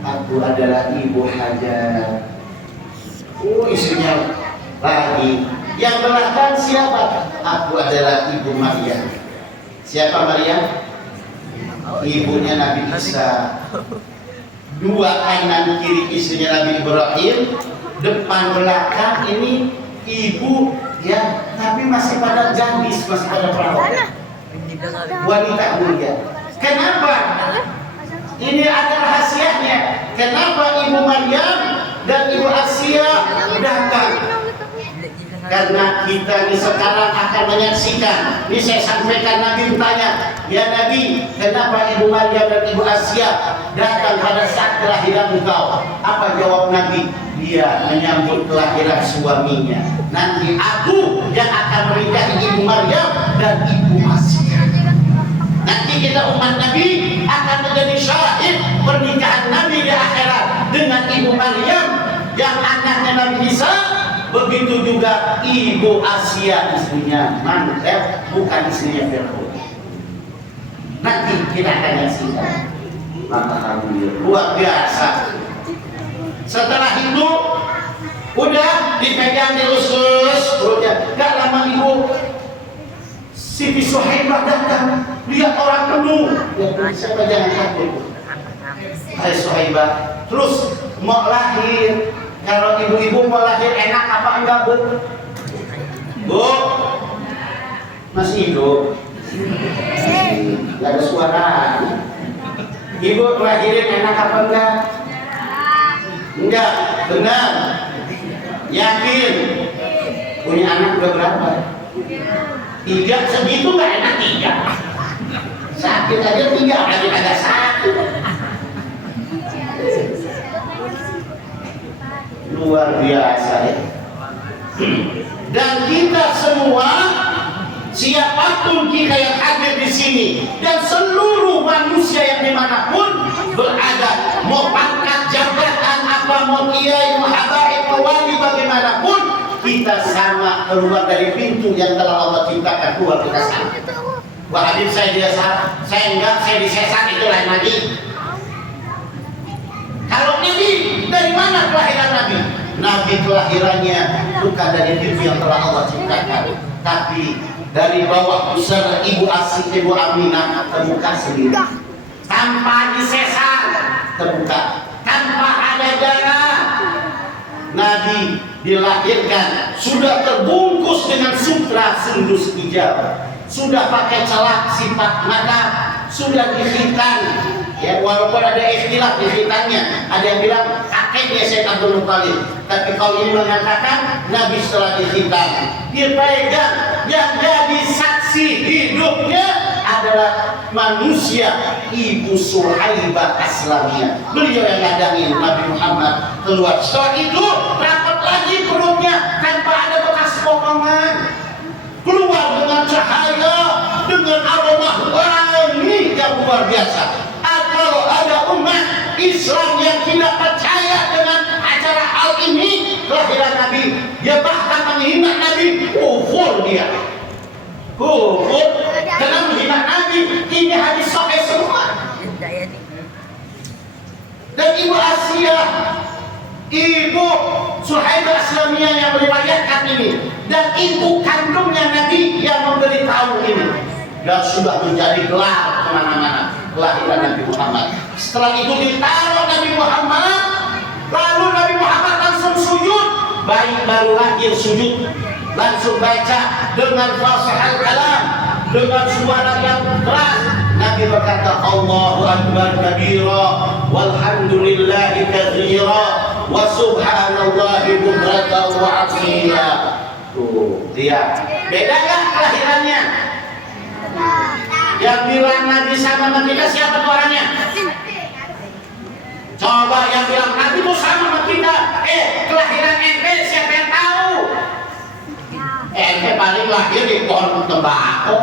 Aku adalah Ibu Hajar. Istrinya lagi. Yang belakang siapa? Aku adalah Ibu Maryam. Siapa Maryam? Ibunya Nabi Isa. Dua kanan kiri istrinya Nabi Ibrahim, depan belakang ini ibu ya, tapi masih pada gadis, masih pada perawan. Wanita mulia. Kenapa? Ini ada rahasianya. Kenapa Ibu Maryam dan Ibu Asia datang? Karena kita ini sekarang akan menyaksikan. Ini saya sampaikan, Nabi bertanya, ya Nabi, kenapa Ibu Maryam dan Ibu Asia datang pada saat kelahiran engkau? Apa jawab Nabi? Dia menyambut kelahiran suaminya. Nanti aku yang akan menikahi Ibu Maryam dan Ibu Asia. Nanti kita umat Nabi akan menjadi syahid pernikahan Nabi di akhirat dengan Ibu Maryam yang anaknya Nabi Isa. Begitu juga Ibu Asia istrinya Mantep, bukan istrinya Fir'aun. Nanti kita akan nyaksikan. Maka alhamdulillah luar biasa. Setelah itu udah dipegang diusus perutnya. Gak lama Ibu Siti Suhaibah datang, lihat orang penuh. Ya, siapa jangan takut. Hai Suhaibah, terus mau lahir. Kalau ibu-ibu mau lahir enak apa enggak, Bu? Bu? Masih hidup? Gak ada suara. Ibu lahirin enak apa enggak? Enggak, benar. Yakin? Punya anak udah berapa? 3, segitu gak enak 3. Sakit aja 3, lagi ada 1. Luar biasa ya. Dan kita semua, siapapun kita yang hadir di sini dan seluruh manusia yang dimanapun berada, mau pangkat jabatan apa, mau kiai, mau habaib, mau wali, bagaimanapun, kita sama keluar dari pintu yang telah Allah ciptakan, keluar kita sama. Wah, hadir saya dia salah, saya enggak, saya disesat, itu lain lagi. Kalau Nabi, dari mana kelahiran Nabi? Nabi kelahirannya bukan dari pintu yang telah Allah ciptakan, tapi dari bawah pusar Ibu Asia, Ibu Aminah terbuka sendiri, tanpa disesat, terbuka, tanpa ada darah. Nabi dilahirkan sudah terbungkus dengan sutra sendus hijau. sudah pakai celak sifat mata, sudah dikhitan. Ya, walaupun ada ikhtilaf di khitannya, ada yang bilang kakeknya Syekh Abdul Muttalib, tapi kalau ini mengatakan Nabi setelah dikhitan dipegang, yang jadi saksi hidupnya adalah manusia Ibu Suhaibah Aslamiyah. Beliau yang ngadangin Nabi Muhammad keluar. Setelah itu rapat lagi perutnya tanpa ada bekas potongan, keluar dengan cahaya, dengan aroma wangi yang luar biasa. Kalau ada umat Islam yang tidak percaya dengan acara hal ini, kelahiran Nabi, dia bahkan menghina Nabi, kufur dia. Kufur karena menghina Nabi. Ini hadis sahih semua. Dan Ibu Asia, Ibu Suhaibah Aslamiyah yang meriwayatkan ini, dan ibu kandungnya Nabi yang memberitahu ini, dan sudah menjadi gelar kemana-mana kelahiran Nabi Muhammad. Setelah itu ditaruh Nabi Muhammad, lalu Nabi Muhammad langsung sujud. Baik baru lahir sujud, langsung baca dengan fasihal kalam, dengan suara yang keras. Nabi berkata, Allahu Akbar kabira, walhamdulillahi katsira, wa subhanallahi bukratan wa asila. Tuh, lihat. Beda nggak kelahirannya? Yang bilang Nabi sama kita siapa tuh orangnya? Coba yang bilang Nabi itu sama kita. Kelahiran ente siapa yang tahu? Ente paling lahir di pohon tembakau.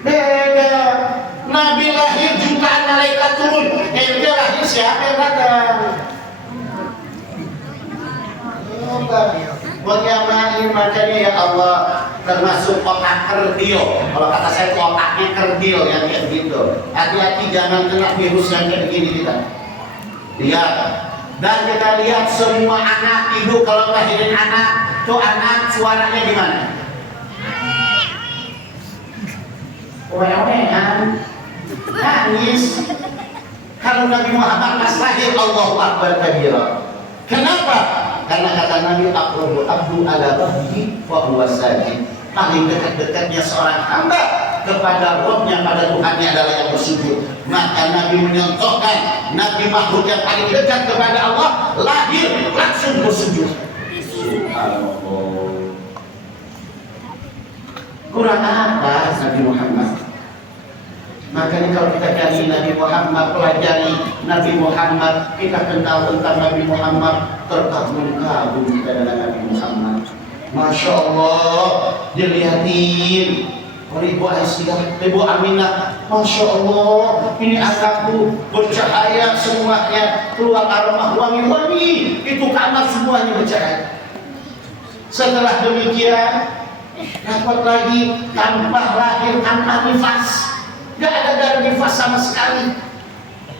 Beda. Nabi lahir jutaan malaikat turun. Ente lahir siapa yang datang? Menyamai makanya ya Allah, termasuk otak kerdil. Kalau kata saya otaknya kerdil yang kayak gitu. Hati-hati jangan kena virus yang kayak begini kita. Lihat. Dan kita lihat semua anak ibu kalau lahirin anak, tuh anak suaranya gimana? Wewean, nangis. Kalau Nabi Muhammad pas lahir Allahu Akbar kabira. Kenapa? Karena kata Nabi, aqrabu abdu ala rabbihi wa huwa sajid. Paling dekat-dekatnya seorang hamba kepada Rabbnya, pada Tuhannya adalah yang bersujud. Maka Nabi menyontohkan Nabi makhluk yang paling dekat kepada Allah lahir langsung bersujud. Subhanallah. Kurang apa Nabi Muhammad? Makanya kalau kita cari Nabi Muhammad, pelajari Nabi Muhammad, kita kenal tentang Nabi Muhammad, terkagum-kagum kita dengan Nabi Muhammad. Masya Allah, dilihatin oleh Ibu Aisyah, Ibu Aminah. Masya Allah, ini anakku bercahaya semuanya, keluar aroma wangi-wangi, itu kamar semuanya bercahaya. Setelah demikian, dapat lagi tanpa lahir, tanpa nifas. Gak ada darah nifas sama sekali.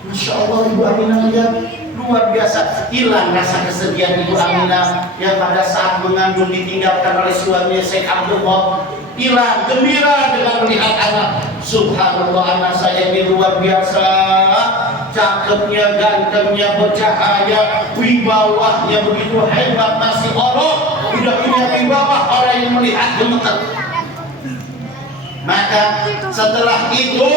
Masya Allah, Ibu Aminah lihat, luar biasa. Hilang rasa kesedihan Ibu Aminah yang pada saat mengandung ditinggalkan oleh suaminya Syekh Abdul Muttalib. Hilang, gembira dengan melihat anak. Subhanallah, anak saya ini luar biasa. Cakepnya, gantengnya, bercahaya, wibawahnya begitu hebat, masih orang udah punya wibawah, orang yang melihat gemetar. Maka setelah itu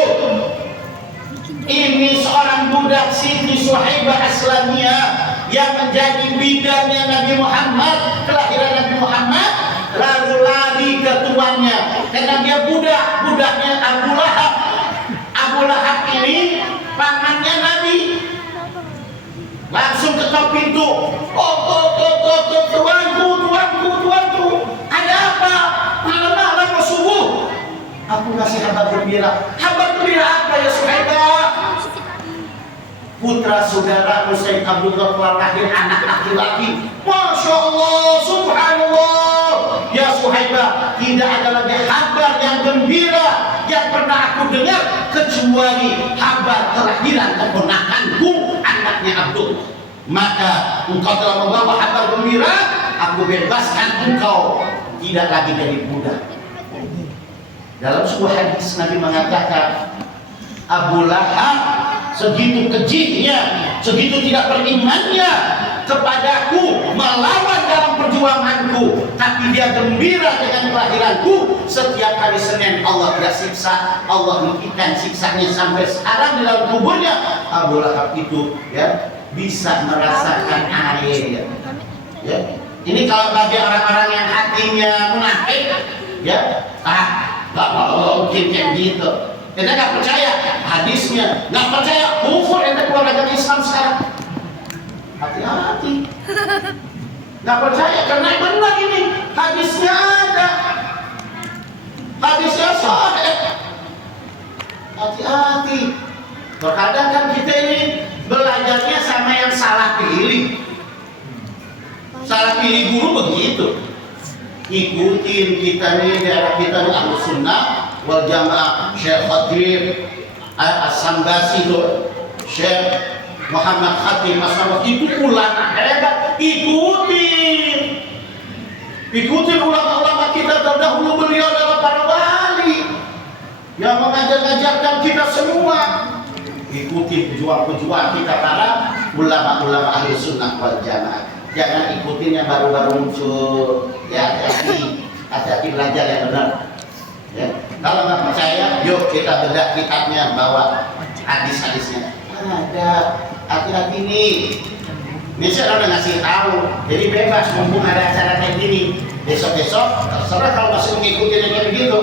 ini seorang budak Siti Suhaibah Aslamiyah yang menjadi bidannya Nabi Muhammad, kelahiran Nabi Muhammad, lalu lari ke tuannya karena dia budak, budaknya Abu Lahab. Abu Lahab ini pamannya Nabi. Langsung ketok pintu. Tuanku, ada apa? Malam-malam mau subuh. Aku kasih kabar gembira. Kabar gembira apa ya Suhaibah? Putra saudara Syekh Abdul Muttalib lahir anak laki-laki. Masya Allah, subhanallah. Ya Suhaibah, tidak ada lagi kabar yang gembira yang pernah aku dengar kecuali kabar kelahiran keponakanku, anaknya Abdul. Maka engkau telah membawa kabar gembira, aku bebaskan engkau, tidak lagi jadi budak. Dalam sebuah hadis Nabi mengatakan, Abu Lahab segitu kejihnya, segitu tidak berimannya kepadaku, melawan dalam perjuanganku, tapi dia gembira dengan kelahiranku. Setiap hari Senin Allah tidak siksa, Allah hentikan siksanya sampai sekarang di dalam kuburnya. Abu Lahab itu ya bisa merasakan air. Ya. Ini kalau bagi orang-orang yang hatinya munafik, ya, nggak mungkin kayak gitu. Kita nggak percaya hadisnya, nggak percaya kufur yang keluar dari Islam sekarang. Hati-hati. Nggak percaya karena benar ini hadisnya ada, hadisnya sahih. Hati-hati. Terkadang kan kita ini belajarnya sama yang salah pilih. Salah pilih guru begitu. Ikutin kita nih, daerah kita nih Ahlus Sunnah wal Jamaah, Syekh Khatib As-Sambasi itu, Syekh Muhammad Khatib As-Sambasi itu ulama hebat. Ikutin ulama-ulama kita terdahulu, beliau adalah para wali yang mengajar-ajarkan kita semua. Ikuti pejuang-pejuang kita para ulama-ulama Ahlus Sunnah wal Jamaah. Jangan ikutin yang baru-baru muncul. Ya, hati-hati belajar yang benar. Ya. Kalau nggak percaya, yuk kita bedah kitabnya, bawa hadis-hadisnya. Ada, hati-hati nih. Ini saya udah ngasih tahu. Jadi bebas, mumpung ada acara kayak gini. Besok-besok terserah kalau masih mengikuti yang kayak begitu.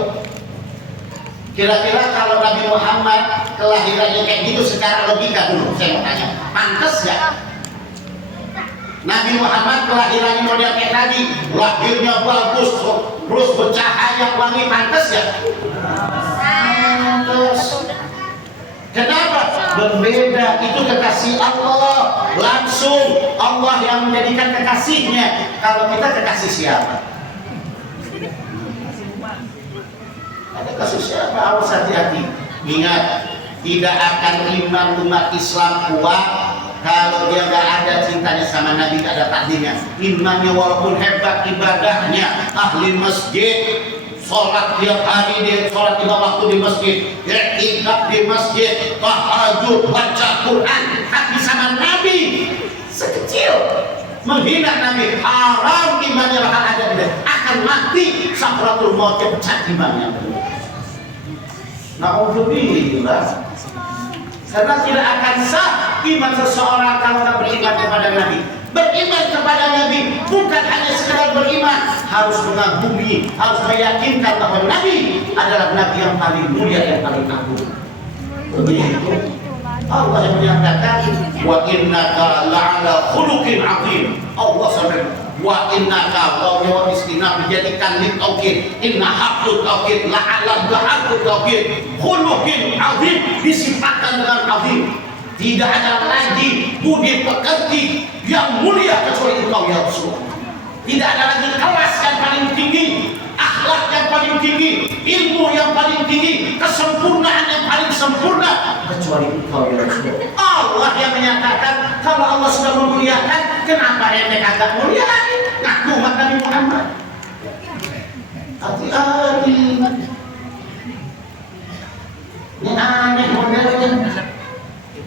Kira-kira kalau Nabi Muhammad kelahirannya kayak gitu secara logika dulu, saya mau tanya, pantas nggak? Nabi Muhammad kelahirannya model kayak tadi, lahirnya bagus, terus bercahaya wangi, pantas nggak? Pantas. Kenapa? Berbeda, itu kekasih Allah. Langsung Allah yang menjadikan kekasihnya. Kalau kita kekasih siapa? Ada kasih siapa? Awas hati-hati. Ingat, tidak akan iman umat Islam kuat kalau dia nggak ada cintanya sama Nabi, nggak ada takdirnya. Imannya walaupun hebat ibadahnya, ahli masjid, sholat tiap hari, dia sholat 5 waktu di masjid, iktikaf di masjid, tahajud, baca Quran, tapi sama Nabi sekecil, menghina Nabi, haram imannya bakal ada dia, akan mati sakratul maut, pecah imannya. Na'udzubillah. Karena tidak akan sah iman seseorang kalau tak beriman kepada Nabi. Beriman kepada Nabi bukan hanya sekedar beriman, harus mengagumi, harus meyakinkan bahwa Nabi adalah Nabi yang paling mulia, yang paling agung. Begitu Allah yang menyatakan, wa innaka la'ala khuluqin 'azim. Allah sampai wa innaka wa istinaf dijadikan li taukid, inna haqqut taukid la'ala haqqut taukid, khuluqin 'azim disifatkan dengan azim. Tidak ada lagi budi pekerti yang mulia kecuali engkau ya Rasulullah. Tidak ada lagi kelas yang paling tinggi, akhlak yang paling tinggi, ilmu yang paling tinggi, kesempurnaan yang paling sempurna kecuali engkau ya Rasulullah. Allah yang menyatakan kalau Allah sudah memuliakan, kenapa ente kagak mulia lagi? Ngaku umat Nabi Muhammad. Hati-hati. Ini aneh modelnya.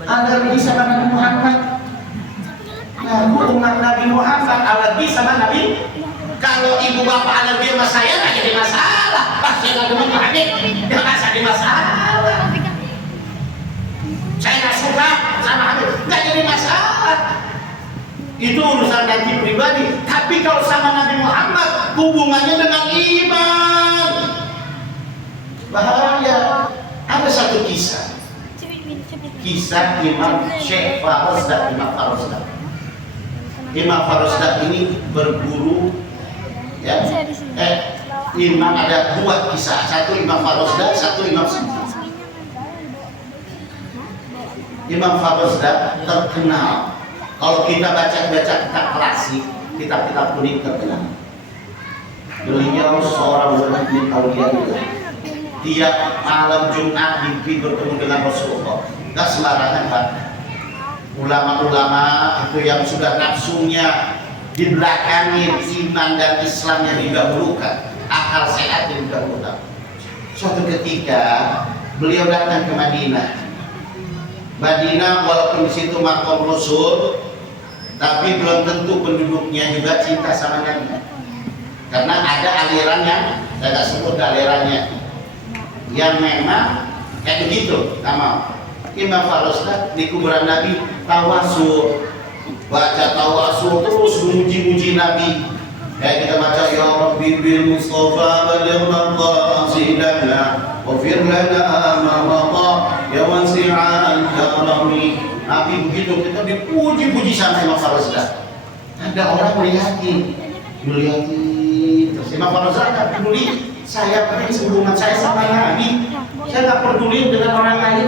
Ada lagi sama Nabi Muhammad. Ngaku umat Nabi Muhammad, alergi sama Nabi. Kalau ibu bapak alergi sama saya nggak jadi masalah. Saya nggak demen hadis, nggak jadi masalah. Saya nggak suka sama hadis, nggak jadi masalah. Itu urusan nanti pribadi. Tapi kalau sama Nabi Muhammad, hubungannya dengan iman. Bahaya. Ada satu kisah Imam Syekh Farosdak. Imam Farosdak ini berguru, ya. Imam ada 2 kisah, satu Imam Farosdak, satu Imam Syafi'i. Imam Farosdak terkenal. Kalau kita baca kitab klasik, kitab-kitab kuning terkenal. Beliau seorang ulama aulia. Tiap malam Jumat mimpi bertemu dengan Rasulullah. Gak sembarangan, Pak. Ulama-ulama itu yang sudah nafsunya dibelakangi, iman dan Islamnya didahulukan, akal sehat didahulukan. Suatu ketika beliau datang ke Madinah. Walaupun di situ makom Rasul, tapi belum tentu penduduknya juga cinta sama Nabi. Karena ada aliran yang saya nggak sebut alirannya, yang memang kayak begitu. Nama Imam Farosda di kuburan Nabi tawasul, baca tawasul terus memuji-muji Nabi. Kayak kita baca ya Rabbi bil Mustafa baligh maqasidana wafir lana ma mata ya wasi'al karami. Nabi begitu kita dipuji-puji sama Imam Farosda. Ada orang melihatin terus Imam Farosda nggak peduli. Saya pengen hubungan saya sama Nabi, saya nggak peduli dengan orang lain.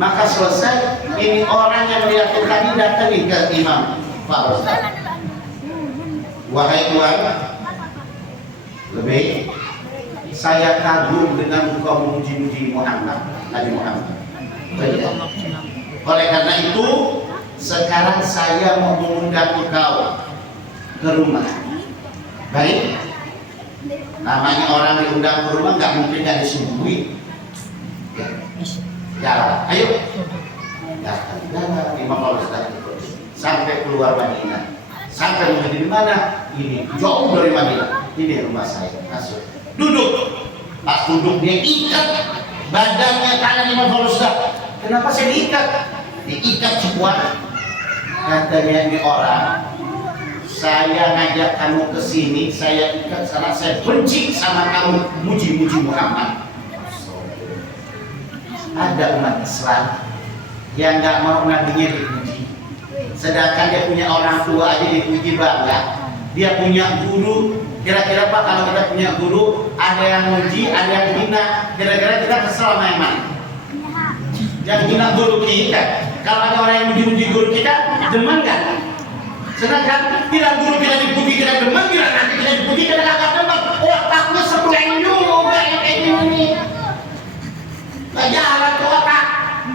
Maka selesai, ini orang yang melihat tadi datang ke Imam Farosda. Wahai Tuhan, lebih saya kagum dengan engkau memuji-muji Muhammad, Nabi Muhammad. Oleh karena itu, sekarang saya mau mengundang engkau ke rumah. Baik? Namanya orang diundang ke rumah nggak mungkin nggak disuguhi. Ya, ayo. Ya, Imam Farosda sampai keluar Madinah. Sampai menjadi di mana? Ini jauh dari Madinah. Ini rumah saya. Masuk. Duduk. Pas duduk dia ikat badannya tangan Imam Farosda. Kenapa saya diikat? Diikat semua. Katanya ini orang, saya ngajak kamu ke sini, saya ikat karena saya benci sama kamu muji-muji Muhammad. Ada umat Islam yang nggak mau nabinya dipuji, sedangkan dia punya orang tua aja dipuji bangga. Dia punya guru, kira-kira Pak kalau kita punya guru, ada yang muji, ada yang hina, kira-kira kita kesel sama yang mana? Yang hina guru kita. Kalau ada orang yang muji-muji guru kita, demen nggak? Sedangkan bila guru kita dipuji kita demen, bila nanti kita dipuji kita nggak demen. Otaknya sebleng juga yang kayak gini. Nggak jalan ke otak.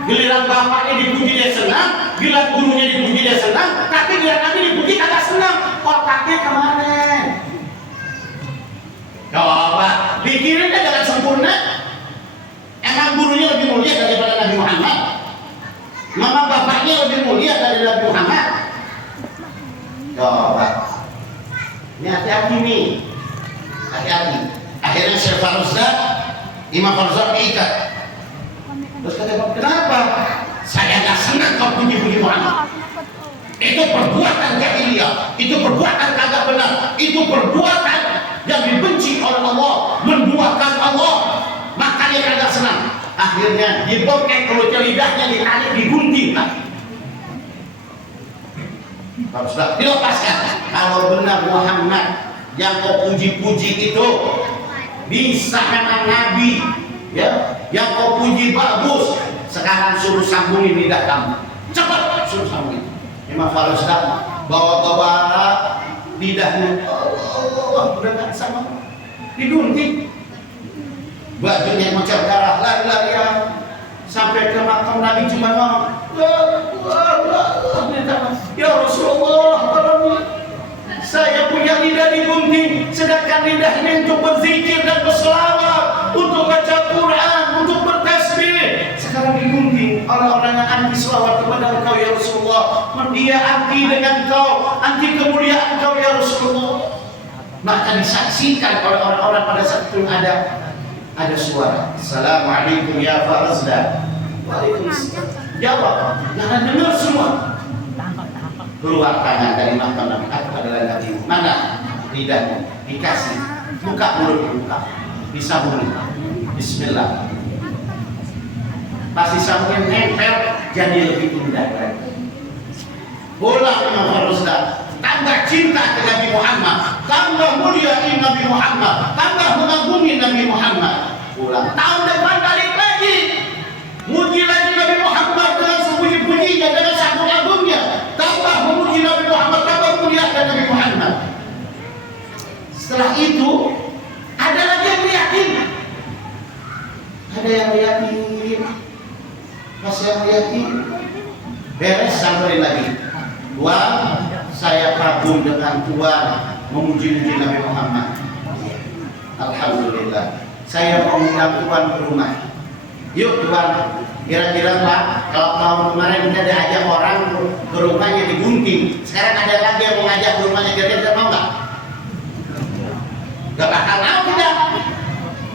Giliran bapaknya dipuji dia senang, giliran gurunya dipuji dia senang, tapi giliran nanti dipuji kagak senang. Otaknya kemana? Coba pikirin dia jangan sempurna. Emang gurunya lebih mulia daripada Nabi Muhammad? Mama bapaknya lebih mulia dari Nabi Muhammad? Coba. Ini hati-hati nih. Hati-hati. Akhirnya Syekh Farosda, Imam Farosda diikat. Terus kata, kenapa? Saya nggak senang kau puji-puji Muhammad. Itu perbuatan jahiliyah, itu perbuatan kagak benar, itu perbuatan yang dibenci oleh Allah, menduakan Allah. Makanya kagak senang. Akhirnya dibongkek keluar lidahnya, ditarik, digunting. Haruslah dilepaskan. Kalau benar Muhammad yang kau puji-puji itu bisa memang Nabi, ya, yang kau puji bagus. Sekarang suruh sambungin lidah kamu, cepat suruh sambungin. Imam Farosda bawa-bawa lidahnya, Allah udah nggak sama, digunting. Bajunya macam darah, lari-larian sampai ke makam Nabi cuma ngomong, ya Rasulullah, saya punya lidah digunting, sedangkan lidah ini untuk berzikir dan berselawat, untuk baca Quran, untuk bertasbih. Sekarang digunting oleh orang yang anti selawat kepada engkau ya Rasulullah. Dia anti dengan engkau, anti kemuliaan engkau ya Rasulullah. Maka disaksikan oleh orang-orang pada saat itu ada suara, Assalamualaikum ya Farosda. Waalaikumsalam. Jawab, jangan dengar semua. Keluar tangan dari makam Nabi. Aku adalah Nabi. Mana lidahnya? Dikasih. Buka mulut, buka. Disambung. Bismillah. Pasti sambungin nempel, jadi lebih indah lagi. Pulang Imam Farosda, tambah cinta ke Nabi Muhammad, tambah mulia Nabi Muhammad, tambah mengagumi Nabi Muhammad. Pulang. Tahun depan balik lagi, muji lagi Nabi Muhammad dengan sepuji-pujinya, dengan agung-agungnya. Tambah memuji Nabi Muhammad, tambah muliakan Nabi Muhammad. Setelah itu ada lagi yang liatin. Ada yang liatin. Pas yang liatin, beres sampai lagi. Tuhan, saya kagum dengan Tuhan memuji-muji Nabi Muhammad. Alhamdulillah. Saya mau mengundang Tuhan ke rumah. Yuk Tuhan, kira-kira Pak, kalau tahun kemarin kita diajak orang ke rumahnya digunting, sekarang ada lagi yang mau ngajak ke rumahnya, kira-kira mau nggak? Nggak bakal mau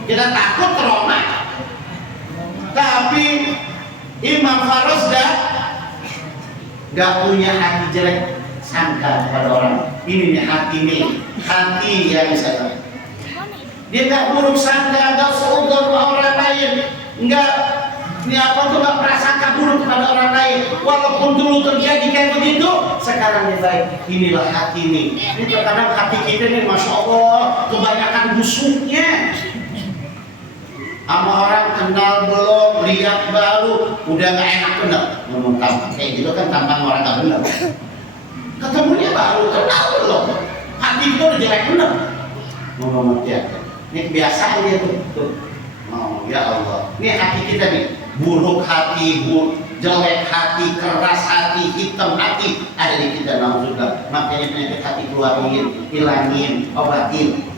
kita takut trauma. Tapi Imam Farosda nggak punya hati jelek sangka kepada orang. Ini nih hati yang saya. Dia nggak buruk sangka, nggak seudon orang lain, nggak nggak prasangka buruk kepada orang lain. Walaupun dulu terjadi kayak begitu, sekarang dia baik. Inilah hati ini. Ini terkadang hati kita nih, masya Allah, kebanyakan busuknya. Sama orang kenal belum, lihat baru, udah nggak enak bener. Ngomong tampang kayak gitu kan tampang orang nggak bener. Ketemunya baru, kenal belum, hati itu udah jelek bener. Ngomong dia, ini kebiasaan dia tuh. Oh ya Allah, ini hati kita nih, buruk hati, jelek hati, keras hati, hitam hati ada di kita, naudzubillah. Makanya penyakit hati keluarin, hilangin, obatin.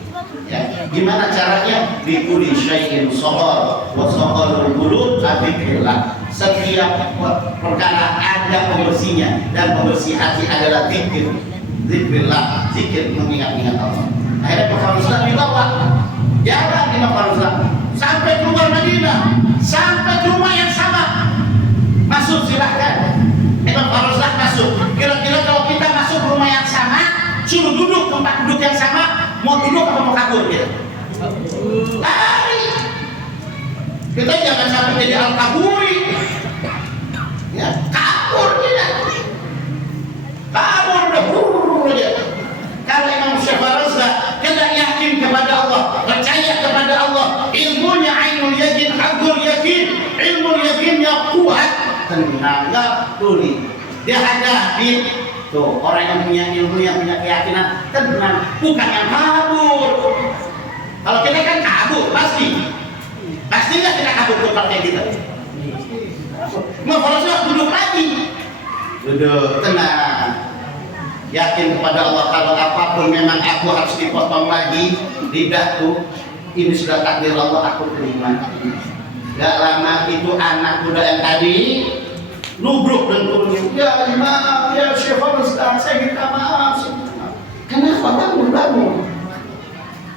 Ya, gimana caranya? Bikuli syai'in sohor wa sohorul qulub dzikrillah. Setiap perkara ada pembersihnya, dan pembersih hati adalah zikrillah, zikir mengingat-ingat Allah. Akhirnya Pak Faruslah dibawa jalan di Pak Faruslah sampai keluar Madinah, sampai ke rumah yang sama. Masuk silahkan. Pak Faruslah masuk. Kira-kira kalau kita masuk ke rumah yang sama, suruh duduk tempat duduk yang sama, mau duduk apa mau kabur gitu? Lari. Kita jangan sampai jadi al-kaburi. Ya, kabur kita. Kabur udah aja. Kalau Imam Syafi'i kita yakin kepada Allah, percaya kepada Allah, ilmunya ainul yakin, haqqul yakin, ilmu yakinnya kuat, tenang, enggak tuli. Dia hadapi tuh orang yang punya ilmu, yang punya keyakinan, tenang, bukan yang kabur. Kalau kita kan kabur, pastinya kita kabur ke kayak gitu. Mau kalau duduk lagi, duduk tenang, yakin kepada Allah. Kalau apapun memang aku harus dipotong lagi lidahku, ini sudah takdir Allah, aku terima. Gak lama itu anak muda yang tadi nubruk dan turun, ya Imam, ya Syekh Ustaz, saya minta maaf. Kenapa bangun?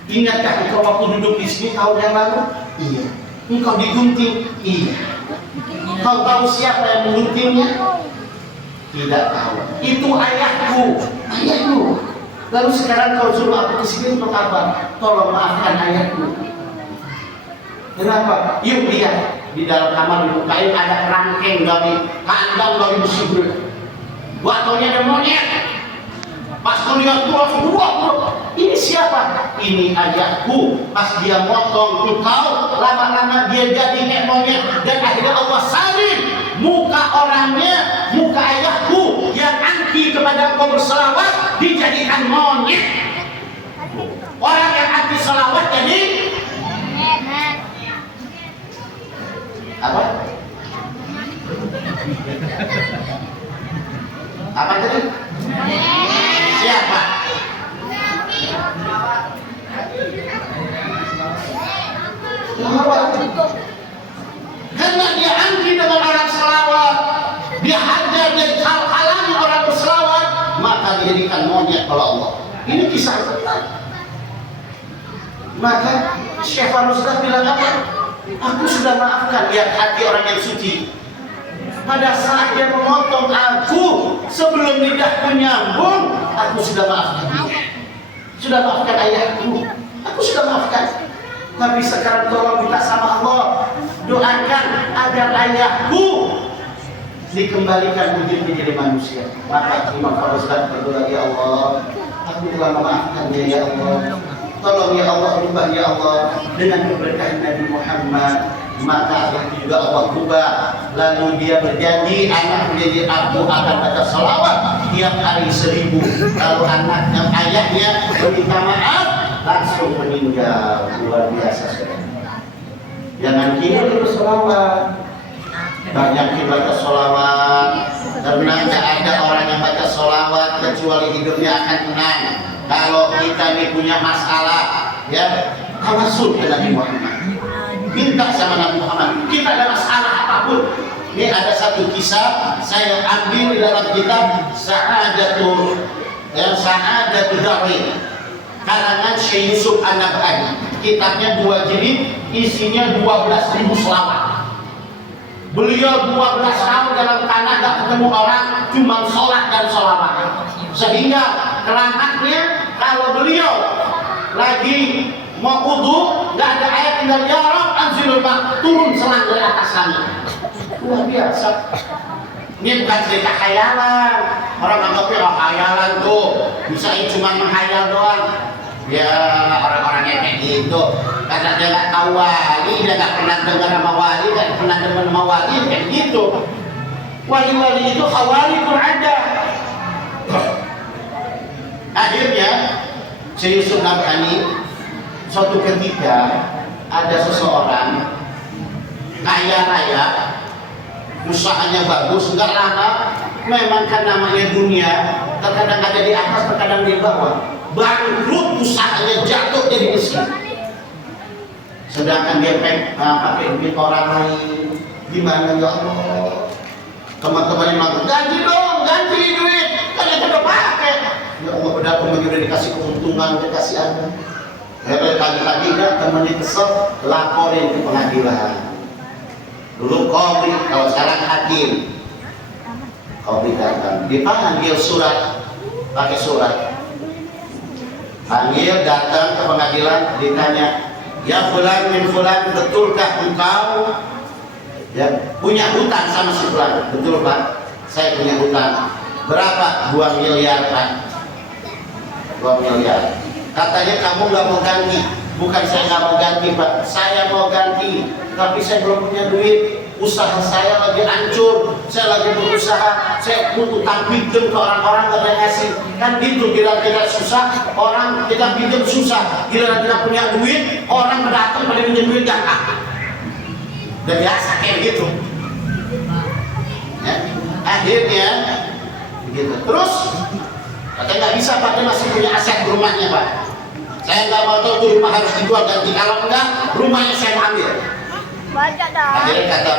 Ingatkah engkau waktu duduk di sini tahun yang lalu? Iya. Engkau digunting? Iya. Kau tahu siapa yang mengguntingnya? Tidak tahu. Itu ayahku. Lalu sekarang kau suruh aku ke sini untuk apa? Tolong maafkan ayahku. Kenapa? Yuk lihat. Di dalam kamar dibukain ada kerangkeng dari kandang dari besi. Waktunya ada monyet. Pas melihat itu langsung ini siapa? Ini ayahku. Pas dia motong engkau, lama-lama dia jadi kayak monyet, dan akhirnya Allah salib muka orangnya, muka ayahku yang anti kepada engkau berselawat dijadikan monyet. Orang yang anti selawat jadi apa? Apa tadi? Siapa? Karena dia anti dengan orang selawat, dia hajar, dia halangi orang berselawat, maka dijadikan monyet oleh Allah. Ini kisah benar. Maka Syekh Faruslah bilang apa? Aku sudah maafkan. Lihat hati orang yang suci. Pada saat dia memotong aku, sebelum lidahku nyambung, aku sudah maafkan dia. Sudah maafkan ayahku. Aku sudah maafkan. Tapi sekarang tolong minta sama Allah, doakan agar ayahku dikembalikan menjadi manusia. Maka Imam Faruslah berdoa, ya Allah, aku telah memaafkan dia, ya Allah. Tolong ya Allah, ubah ya Allah dengan keberkahan Nabi Muhammad. Maka itu juga Allah ubah. Lalu dia berjanji anak menjadi aku akan baca salawat tiap hari 1000. Kalau anaknya, ayahnya meminta maaf, langsung meninggal. Luar biasa. Jangan kira bersolawat. Banyak yang baca solawat, karena tidak ada orang yang baca solawat kecuali hidupnya akan tenang. Kalau kita ini punya masalah, ya tawasul ke Nabi Muhammad, minta sama Nabi Muhammad. Kita ada masalah apapun. Ini ada satu kisah saya ambil di dalam kitab Sa'adatul Darin karangan Syekh Yusuf An-Nabhani. Kitabnya 2 jilid, isinya 12.000 selawat. Beliau 12 tahun dalam tanah gak ketemu orang, cuma sholat dan sholawat. Sehingga keramatnya kalau beliau lagi mau wudu, gak ada ayat tinggal ya Rabb anzilul ma, turun selang dari atas langit. Luar biasa. Ini bukan cerita khayalan. Orang anggapnya khayalan tuh bisa cuma menghayal doang. Ya orang-orangnya kayak gitu. Karena dia nggak tahu wali, dia nggak pernah dengar nama wali, nggak pernah dengar nama wali, kayak gitu. Wali-wali itu khawali pun ada. Akhirnya Syekh Yusuf Nabhani suatu ketika ada seseorang kaya raya, usahanya bagus, nggak lama, memang kan namanya dunia, terkadang ada di atas, terkadang di bawah, bangkrut, usahanya jatuh jadi miskin. Sedangkan dia pakai duit orang lain, gimana ya Allah? Teman-teman yang bilang, ganti dong, ganti duit, kan yang udah pakai. Ya Allah, udah dikasih keuntungan, udah kasih ada. Pagi-pagi enggak, temennya kesel, laporin ke pengadilan. Dulu qadhi, kalau sekarang hakim. Qadhi datang, dipanggil surat, pakai surat. Panggil, datang ke pengadilan, ditanya, ya fulan min fulan, betulkah engkau ya punya hutang sama si fulan? Betul Pak, saya punya hutang. Berapa? 2 miliar Pak. 2 miliar. Katanya kamu nggak mau ganti. Bukan saya nggak mau ganti Pak, saya mau ganti, tapi saya belum punya duit. Usaha saya lagi hancur, saya lagi berusaha, saya butuh pinjam ke orang-orang nggak ada ngasih. Kan gitu, bila kita susah, orang kita pinjam susah. Bila kita punya duit, orang datang pada pinjam duit gampang. Udah biasa kayak gitu. Ya. Akhirnya begitu. Terus katanya nggak bisa Pak, dia masih punya aset rumahnya Pak. Saya nggak mau tahu tuh rumah harus dijual ganti, kalau enggak rumahnya saya ambil. Akhirnya kata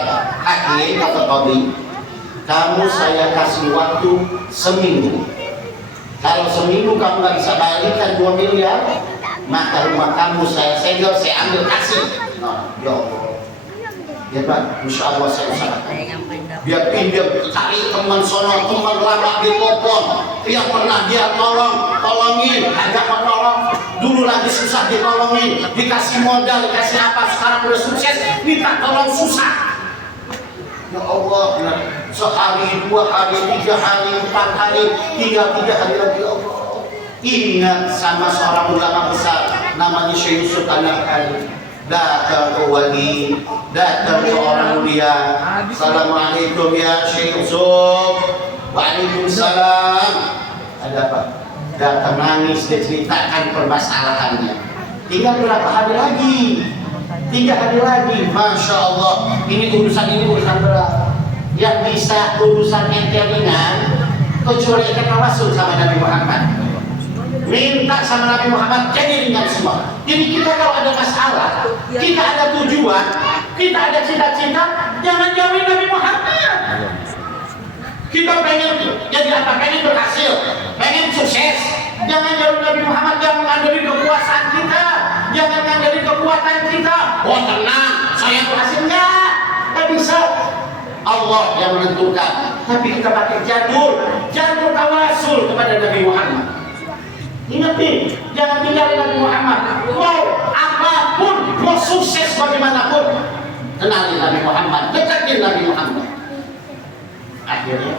hakim, kata qadhi, kamu saya kasih waktu seminggu. Kalau seminggu kamu nggak bisa balikan 2 miliar, maka rumah kamu saya segel, saya ambil kasih. Nah, ya Allah. Ya Pak, insya Allah saya usahakan. Biar pinjam, cari teman sono, teman lama di telepon, yang pernah dia tolongin, agak menolong. Dulu lagi susah ditolongin, dikasih modal, dikasih apa, sekarang udah sukses, minta tolong susah. Ya Allah, sehari, 2 hari, 3 hari, 4 hari, tinggal 3 hari lagi. Ya Allah, ingat sama seorang ulama besar, namanya Syekh Yusuf An-Nabhani. Datang ke wali, datang ke orang mulia. Assalamualaikum ya Syekh Yusuf. Waalaikumsalam. Ada apa? Datang nangis, diceritakan permasalahannya. Tinggal berapa hari lagi? 3 hari lagi. Masya Allah, ini urusan berat. Yang bisa urusan ente ringan, kecuali ikan tawasul sama Nabi Muhammad. Minta sama Nabi Muhammad jadi ringan semua. Jadi kita kalau ada masalah, kita ada tujuan, kita ada cita-cita, jangan jauhin Nabi Muhammad. Kita pengen jadi apa? Pengen berhasil, pengen sukses. Jangan jauhin Nabi Muhammad, jangan ngandelin kekuasaan kita, jangan ngandelin kekuatan kita. Oh tenang, saya berhasil nggak bisa. Allah yang menentukan. Tapi kita pakai jalur tawasul kepada Nabi Muhammad. Ingat nih, jangan tinggalin Nabi Muhammad. Mau apapun, mau sukses bagaimanapun, kenalin Nabi Muhammad, deketin Nabi Muhammad. Akhirnya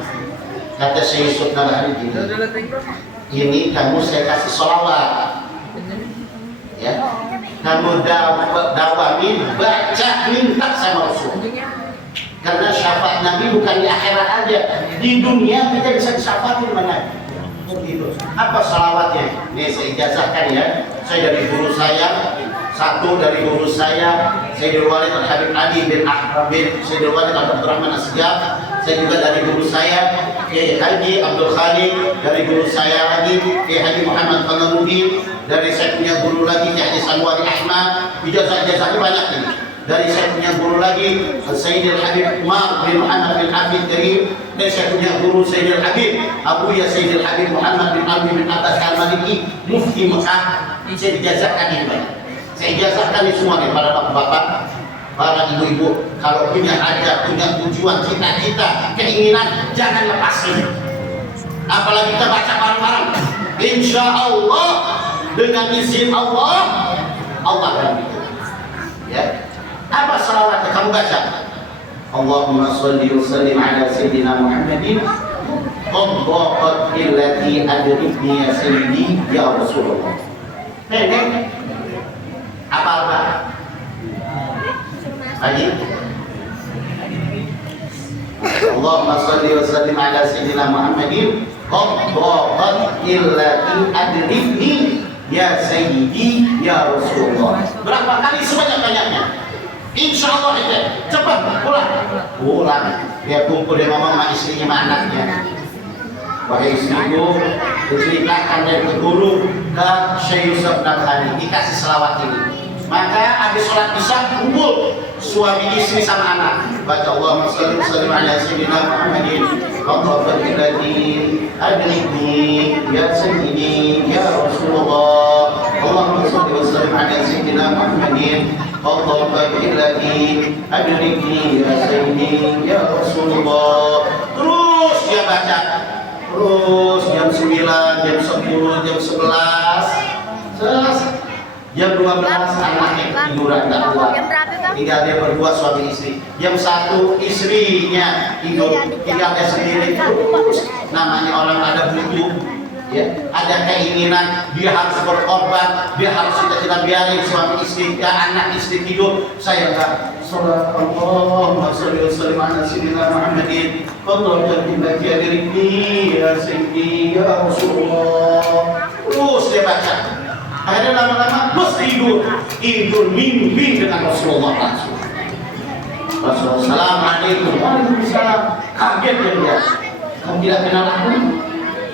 kata Syekh Yusuf Nabhani gini, ini kamu saya kasih sholawat, ya, kamu dawamin, baca, minta sama Rasul. Karena syafaat Nabi bukan di akhirat aja, di dunia kita bisa disyafatin mana. Gitu. Apa salawatnya? Ini saya ijazahkan ya. Saya dari guru saya, satu dari guru saya Sayyidul Walid Al-Habib Ali bin Ahmad, Sayyidul Walid Abdurrahman As-Sigaf. Saya juga dari guru saya Kiai Haji Abdul Khalid, dari guru saya lagi Kiai Haji Muhammad Panamuddin, dari saya punya guru lagi Kiai Haji Sanwari Ahmad. Ijazah-ijazahnya banyak ini. dari saya punya guru lagi Sayyidil Habib Umar bin Muhammad bin Abid Karim, dan saya punya guru Sayyidil Habib Abuya Sayyidil Habib Muhammad bin Abi bin Abbas Al-Maliki Mufti Mekah. Saya dijazahkan ini Pak. Saya ijazahkan ini semua nih para bapak-bapak, para ibu-ibu, kalau punya hajat, punya tujuan, cita-cita, keinginan, jangan lepasin. Apalagi kita baca bareng-bareng, insya Allah dengan izin Allah, Allah akan bikin. Ya, apa salawat kamu baca? Allahumma sholli wa sallim ala sayyidina Muhammadin qaddaqat illati adribni ya sayyidi ya Rasulullah. Nenek apa lagi? Allahumma sholli wa sallim ala sayyidina Muhammadin qaddaqat illati adribni ya sayyidi ya Rasulullah. Berapa kali? Sebanyak-banyaknya. Insya Allah itu cepat pulang dia kumpul dengan mama istrinya sama anaknya. Wahai istriku, diceritakan dari guru ke Syekh Yusuf Nabhani, dikasih selawat ini. Maka habis sholat isya kumpul suami istri sama anak, baca Allahumma sholli wa sallim ala sayyidina Muhammadin qaddaqat illati adribni ya sayyidi ya Rasulullah. Allahumma sholli wa sallim ala sayyidina Muhammadin qaddaqat illati adribni ya sayyidi ya Rasulullah. Terus dia baca, terus jam 9, jam 10, jam 11, jam 12 anaknya tiduran tak kuat. Tinggal dia berdua suami istri. Jam 1 istrinya tidur, tinggal dia sendiri. Terus namanya orang ada butuh, ya, ada keinginan, dia harus berkorban, dia harus kita biarin suami istri, ya, anak istri tidur. Saya enggak. Allahumma sholli wa sallim ala sayyidina Muhammadin qaddaqat illati adribni ya sayyidi ya Rasulullah. Terus dia baca. Akhirnya lama-lama terus tidur mimpi dengan Rasulullah langsung. Rasulullah, assalamualaikum. Waalaikumsalam. Kaget dia. Kamu tidak kenal aku?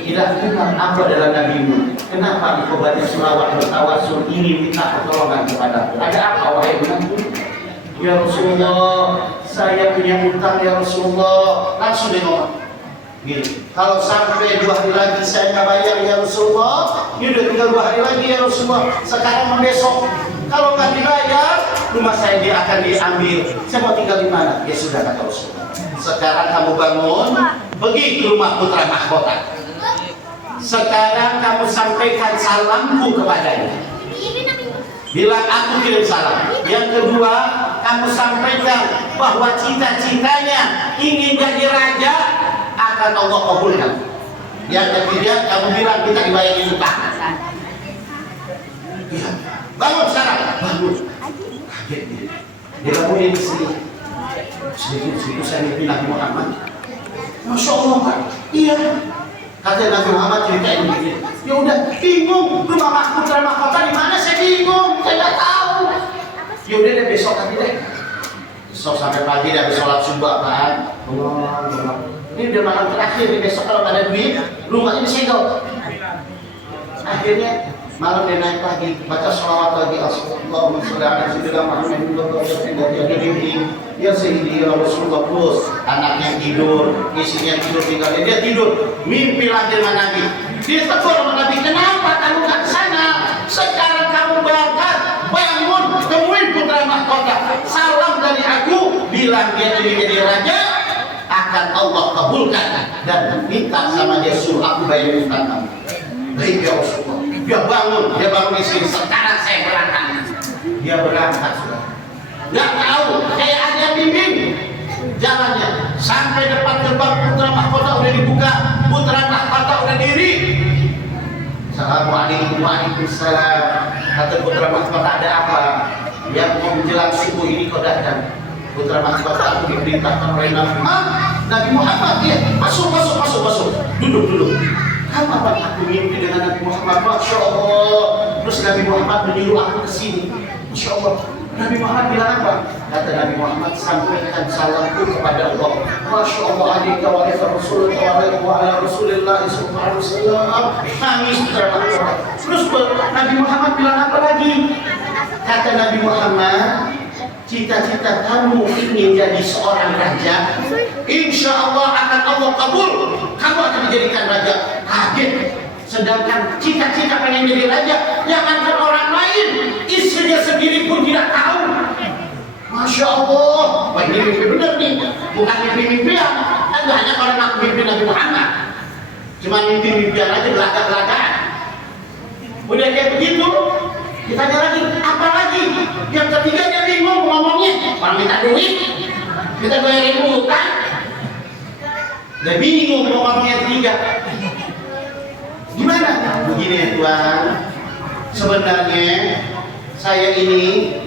Tidak kenal aku adalah nabimu. Kenapa engkau baca selawat bertawasul ini minta pertolongan kepadaku? Ada apa wahai menantu? Ya Rasulullah, saya punya utang ya Rasulullah. Langsung dia ngomong gini, kalau sampai 2 hari lagi saya nggak bayar ya Rasulullah, ini udah tinggal 2 hari lagi ya Rasulullah, sekarang besok. Kalau nggak dibayar, rumah saya dia akan diambil. Saya mau tinggal di mana? Ya sudah kata Rasulullah. Sekarang kamu bangun, pergi ke rumah putra mahkota. Sekarang kamu sampaikan salamku kepadanya. Bilang aku kirim salam. Yang kedua, kamu sampaikan bahwa cita-citanya ingin jadi raja, akan Allah kabulkan. Yang ketiga, kamu bilang kita dibayar utang. Ya, bangun sekarang, bangun. Kaget dia. Dia bangunin istri. Sedikit saya mimpi Nabi Muhammad. Masya Allah Pak. Iya. Kata Nabi Muhammad ceritain begini. Ya udah bingung. Rumah putra mahkota di mana? Saya bingung. Saya nggak tahu. Ya udah deh besok nanti deh. Besok sampai pagi dia habis sholat subuh kan. Allah. Ini udah malam terakhir nih, besok kalau ada duit rumah ini segel. Akhirnya malam dia naik lagi, baca sholawat lagi. Allahumma sholli ala sayyidina Muhammadin ya sayyidi ya Rasulullah. Terus anaknya tidur, istrinya tidur, tinggal dia tidur, mimpi lagi dengan Nabi. Dia tegur sama Nabi, kenapa kamu nggak ke sana? Sekarang kamu berangkat, bangun, temuin putra mahkota, salam dari aku, bilang dia ini jadi raja, akan Allah kabulkan dan minta sama dia suruh aku bayar utang kamu. Baik ya Rasulullah. Dia bangun istri. Sekarang saya berangkat. Dia berangkat sudah. Gak tahu, kayak ada bimbing jalannya sampai depan gerbang putra mahkota udah dibuka, putra mahkota udah diri. Assalamualaikum waalaikumsalam. Kata putra mahkota, ada apa? Yang mau menjelang subuh ini kau datang. Putra mahkota aku diperintahkan oleh Nabi Muhammad. Ya, masuk. Duduk. Kapan aku mimpi dengan Nabi Muhammad? Masya Allah. Terus Nabi Muhammad menyuruh aku ke sini. Masya Allah. Nabi Muhammad bilang apa? Kata Nabi Muhammad, sampaikan salamku kepada Allah. Masya Allah, alika wa alika Rasulullah wa ala Rasulullah sallallahu alaihi wasallam. Nangis terus Nabi Muhammad bilang apa lagi? Kata Nabi Muhammad, cita-cita kamu ingin jadi seorang raja, insya Allah akan Allah kabul. Kamu akan dijadikan raja. Kaget. Sedangkan cita-cita pengen jadi raja, jangankan orang lain, istrinya sendiri pun tidak tahu. Masya Allah, wah ini mimpi bener nih, bukan mimpi-mimpian. Kan banyak orang ngaku mimpi Nabi Muhammad, cuma mimpi-mimpian aja, belagak-belagaan. Udah kayak begitu, ditanya lagi, apa lagi? Yang ketiga dia bingung ngomongnya, orang minta duit, kita bayarin utang. Dia bingung mau ngomong yang ketiga. Gimana? Begini ya Tuhan, sebenarnya saya ini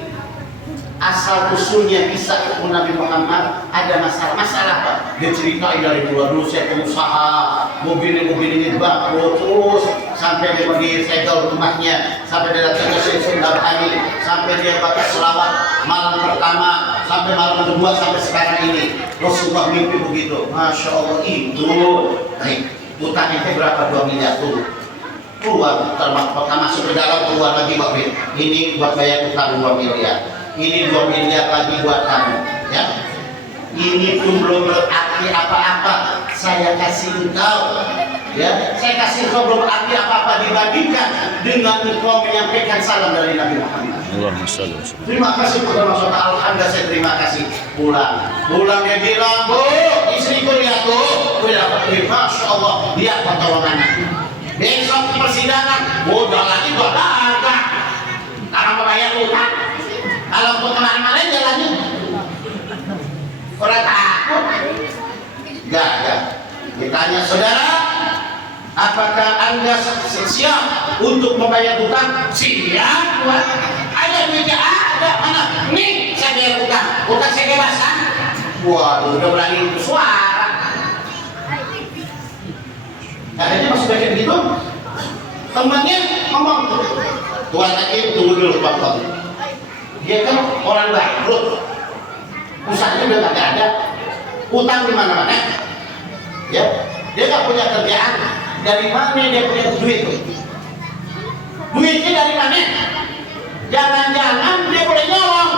asal usulnya bisa ketemu Nabi Muhammad ada masalah apa? Dia cerita dari dulu saya pengusaha, mobil ini bangkrut terus sampai dia pergi segel rumahnya, sampai dia datang ke Sunda Bani, sampai dia baca selawat malam pertama sampai malam kedua sampai sekarang ini. Rasulullah mimpi begitu. Masya Allah itu. Baik. Utangnya berapa? 2 miliar tuh. Keluar, masuk ke dalam, keluar lagi Pak Bin. Ini buat bayar utang 2 miliar. Ini 2 miliar lagi buat kamu, ya. Ini pun belum berarti apa-apa. Saya kasih engkau, ya. Saya kasih engkau belum berarti apa-apa dibandingkan dengan engkau menyampaikan salam dari Nabi Muhammad. Allahumma shalli wa sallim. Terima kasih kepada Rasulullah. Alhamdulillah saya terima kasih. Pulang dia bilang, Bu, istriku lihat tuh, dapat duit. Masya Allah, lihat pertolongannya. Besok persidangan, udah lagi gua dagang. Karena mau bayar utang. Kalau mau kemana-mana jalannya. Orang takut. Gak. Ditanya, saudara, apakah Anda siap untuk membayar utang? Siap, Tuhan. Ada duitnya? Ada. Mana? Nih, saya bayar utang. Utang saya bebasan. Waduh, udah berani suara. Akhirnya masih baca begitu. Temannya ngomong, Tuhan lagi tunggu dulu Pak. Dia kan orang bangkrut, usahanya udah nggak ada, utang di mana-mana, ya. Dia nggak punya kerjaan. Dari mana dia punya duit? Duitnya dari mana? Jangan-jangan dia boleh nyolong.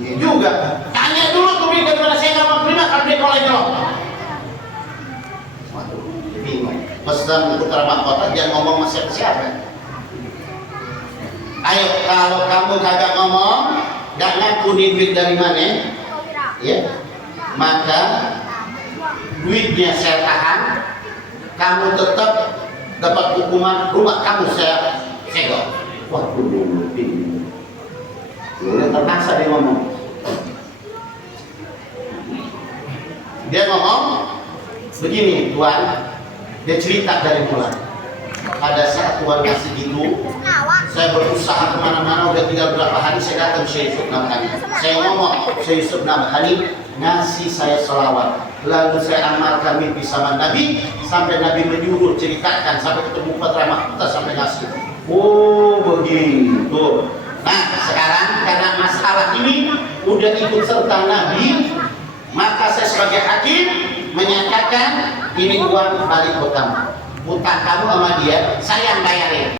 Iya juga. Tanya dulu tuh dari mana, saya nggak mau terima kalau dia boleh nyolong. Bingung. Pesan putra mahkota jangan ngomong sama siapa. Ayo, kalau kamu kagak ngomong, gak ngaku duit dari mana, ya, maka duitnya saya tahan, kamu tetap dapat hukuman, rumah kamu saya segel. Waduh, ini terpaksa dia ngomong. Dia ngomong begini, Tuhan. Dia cerita dari mulai. Pada saat Tuhan kasih itu, saya berusaha kemana-mana, udah tinggal berapa hari saya datang Syekh Yusuf Nabhani. Saya ngomong, Syekh Yusuf Nabhani ngasih saya selawat. Lalu saya amalkan mimpi sama Nabi, sampai Nabi menyuruh ceritakan, sampai ketemu Putra Mahkota sampai ngasih. Oh begitu. Nah sekarang karena masalah ini udah ikut serta Nabi, maka saya sebagai hakim menyatakan ini uang balik utang. Utang kamu sama dia, saya yang bayarin.